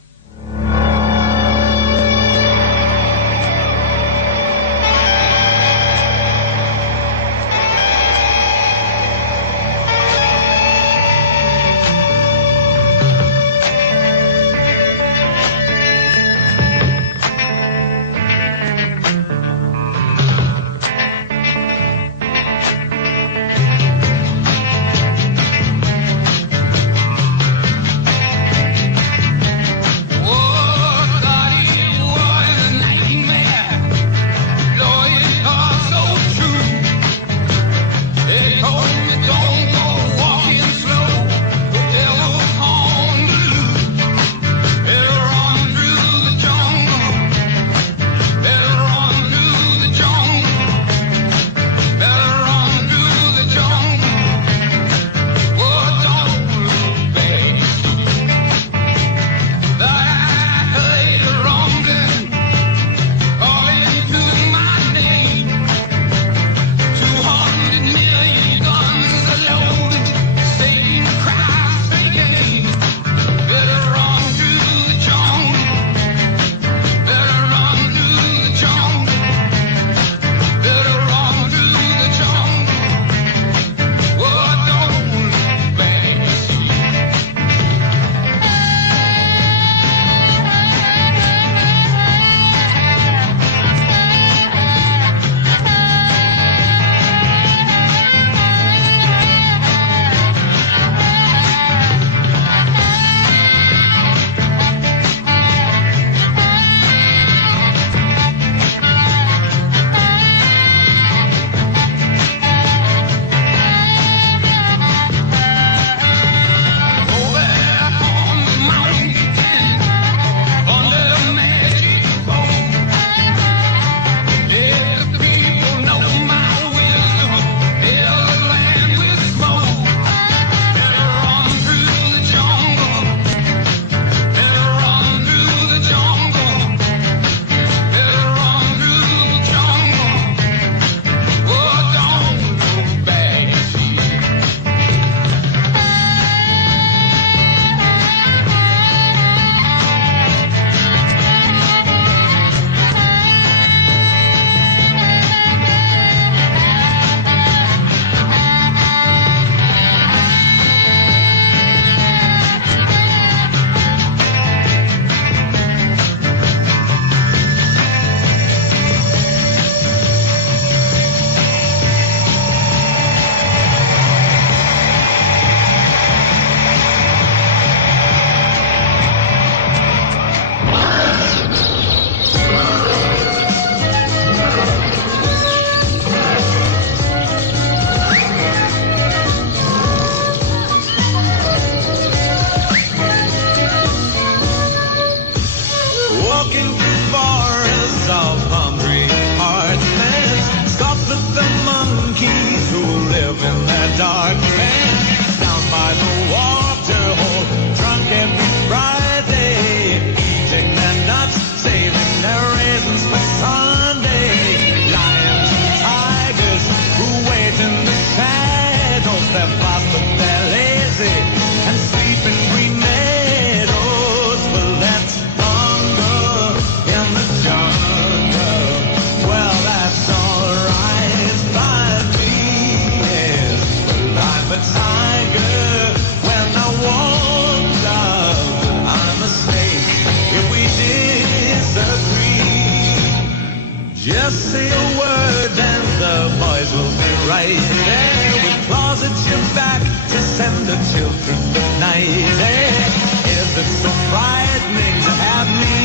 Is it so frightening to have me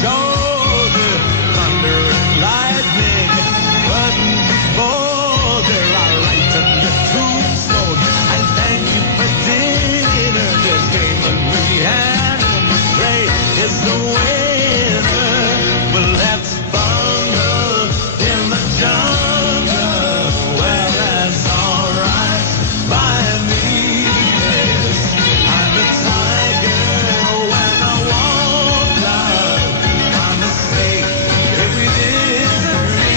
shoulder thunder and lightning? Couldn't be bolder. I'll write on your tombstone. I thank you for dinner. This game that we had and play is the winner. Well, let's bungle in the jungle. Well, that's all right by me. Yes, I'm a tiger when I want love. I'm a snake if we disagree.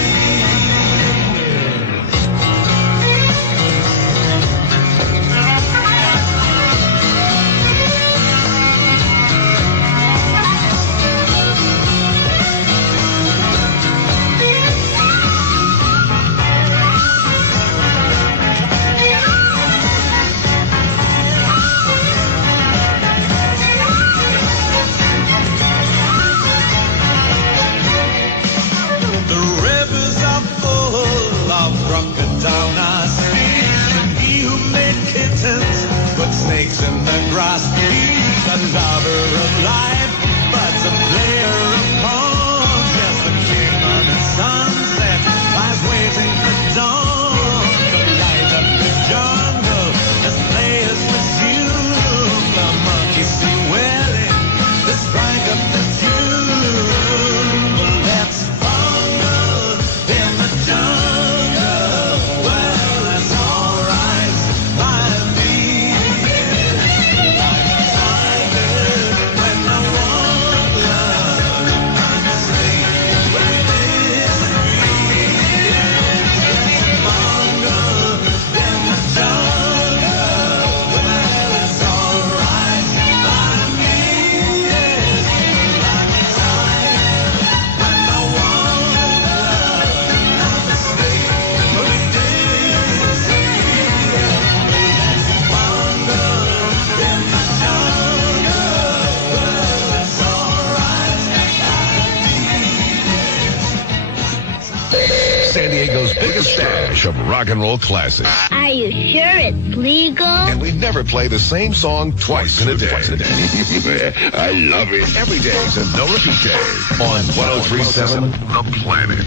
The rivers are full of crocodile nasties, and he who made kittens put snakes in the grass. He's a lover of life, but a player of pawns. Yes, the king on the sunset lies waiting for dawn to light up the jungle as players resume. The monkeys see wailing to strike up the tune. Well, let's bungle in the jungle. Well, that's all right by me. I'm a tiger when I want love. I'm a snake when we disagree. Let's bungle in the jungle. Well, that's all right by me. Yes, I'm a tiger when I want love. I'm a snake when we disagree. Let's bungle in the jungle. Well, that's all right by me. San Diego's biggest stash of rock and roll classics. Are you sure it's legal? And we never play the same song twice in a day. I love it. Every day is a no repeat day on 103.7 The Planet.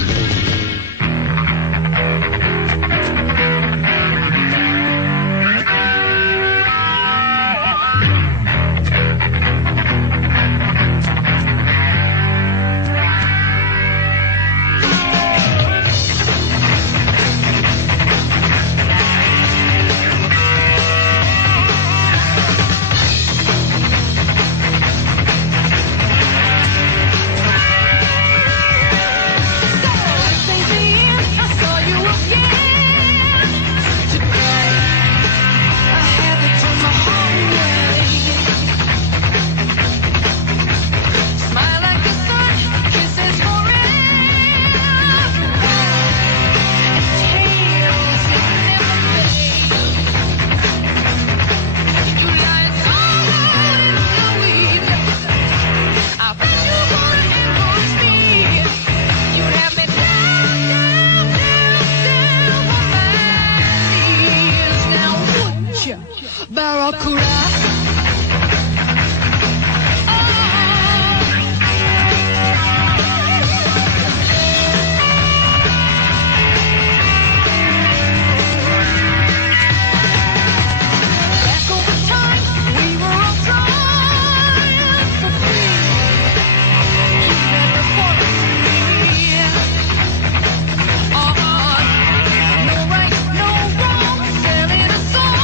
No right, no wrong, selling a song.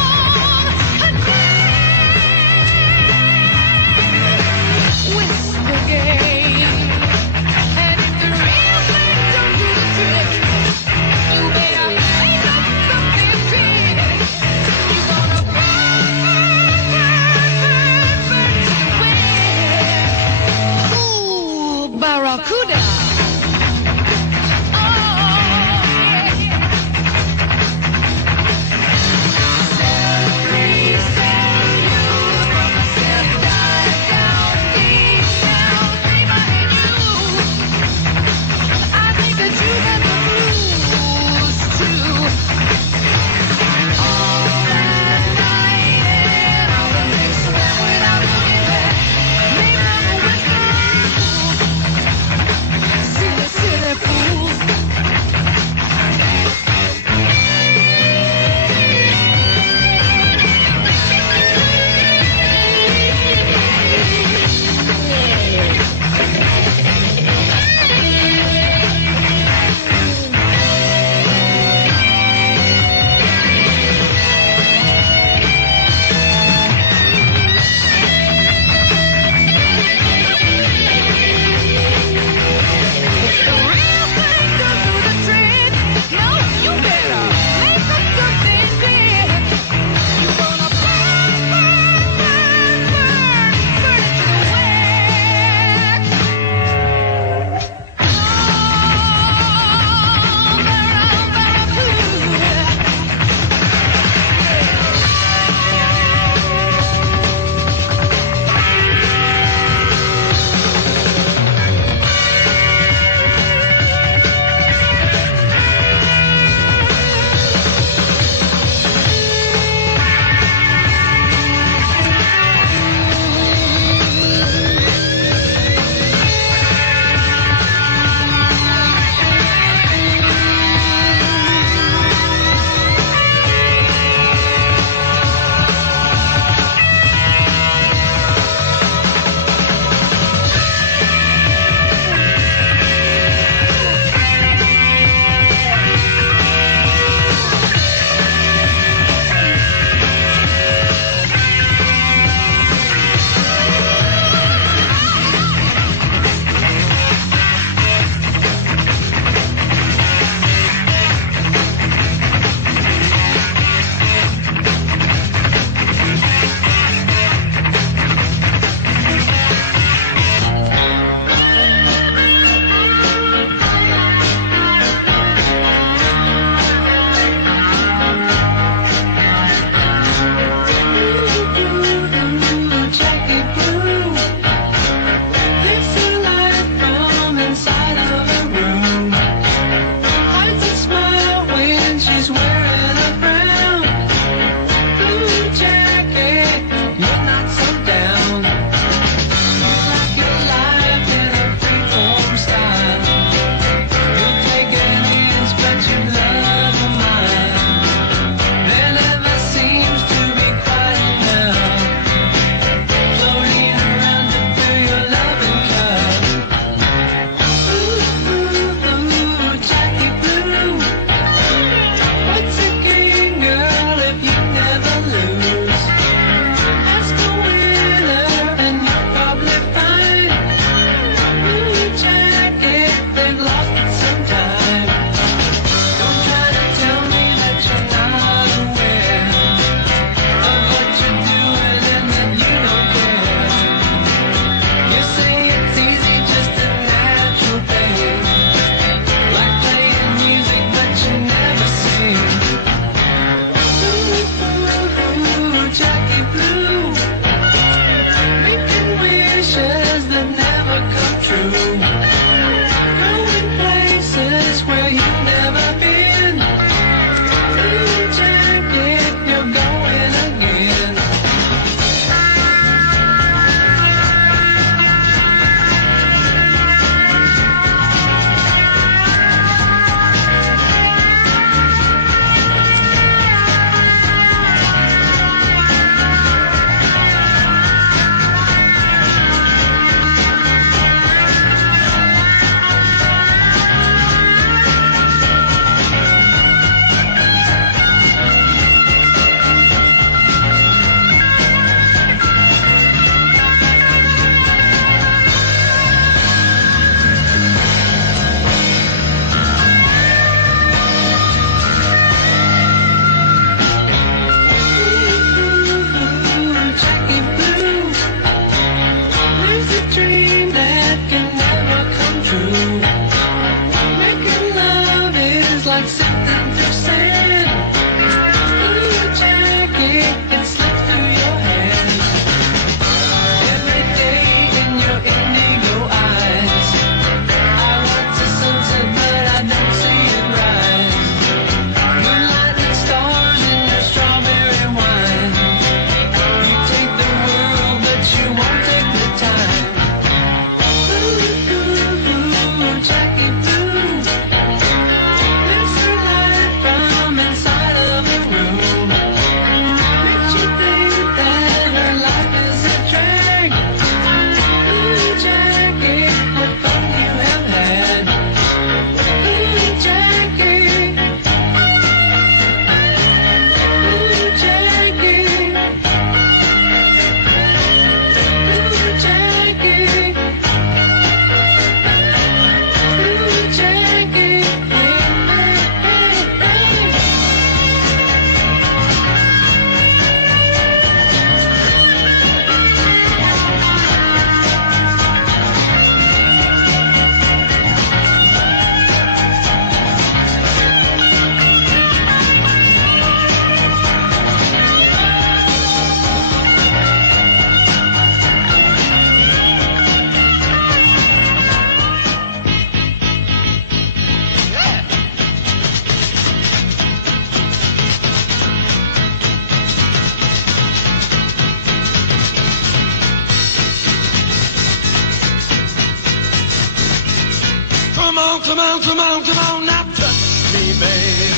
come on, come on, come on, now touch me, babe.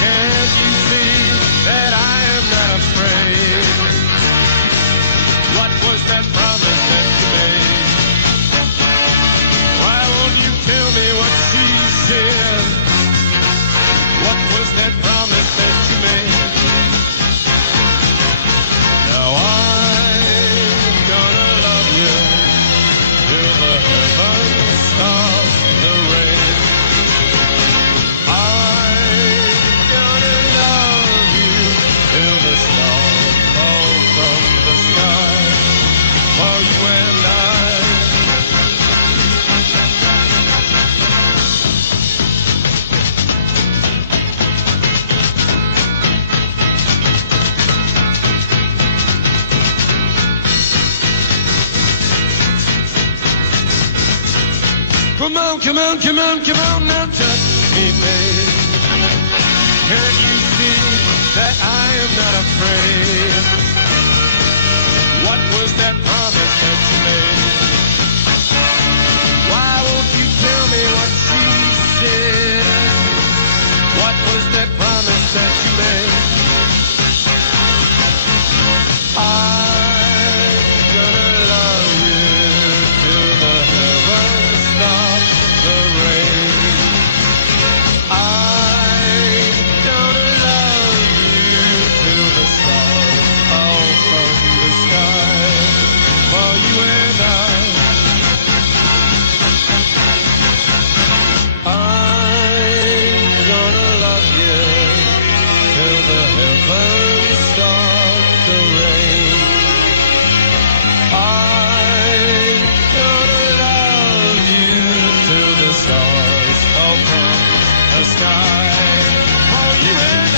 Can't you see that I am not afraid? What was that promise that you made? Why won't you tell me what she said? What was that promise that you made? Now I'm gonna love you till the heavens stop the rain. I'm gonna love you till the stars fall from the sky. For you and I. Come on, come on, come on, come on, now touch me, babe. Can't you see that I am not afraid? What was that promise that you made? Why won't you tell me what she said? What was that promise that you made? I'm gonna love you till the heavens stop the rain. I'm gonna love you till the stars fall from the sky. For you and I'm gonna love you till the heavens stop the rain. I'm gonna love you till the stars fall from the sky. For you and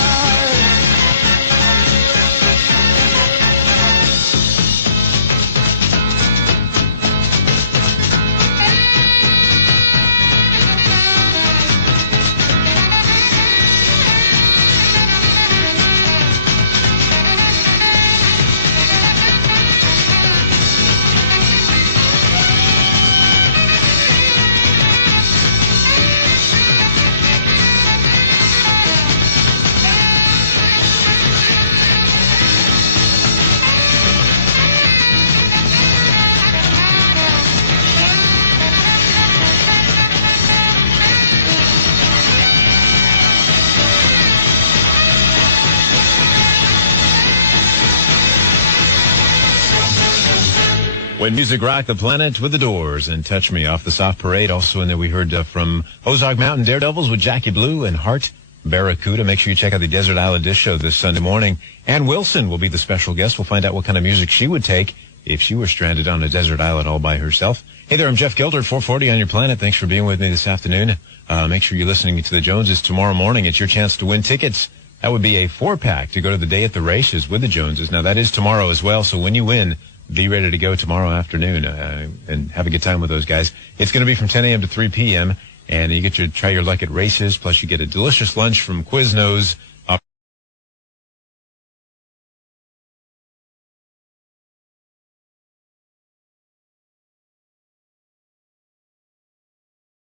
When music rocked the planet with the Doors and Touch Me off the Soft Parade. Also in there we heard from Ozark Mountain Daredevils with Jackie Blue and Heart Barracuda. Make sure you check out the Desert Island Disc Show this Sunday morning. Ann Wilson will be the special guest. We'll find out what kind of music she would take if she were stranded on a desert island all by herself. Hey there, I'm Jeff Gelder, 440 on your planet. Thanks for being with me this afternoon. Make sure you're listening to the Joneses tomorrow morning. It's your chance to win tickets. That would be a 4-pack to go to the Day at the Races with the Joneses. Now, that is tomorrow as well, so when you win, be ready to go tomorrow afternoon and have a good time with those guys. It's going to be from 10 a.m. to 3 p.m., and you get to try your luck at races, plus you get a delicious lunch from Quiznos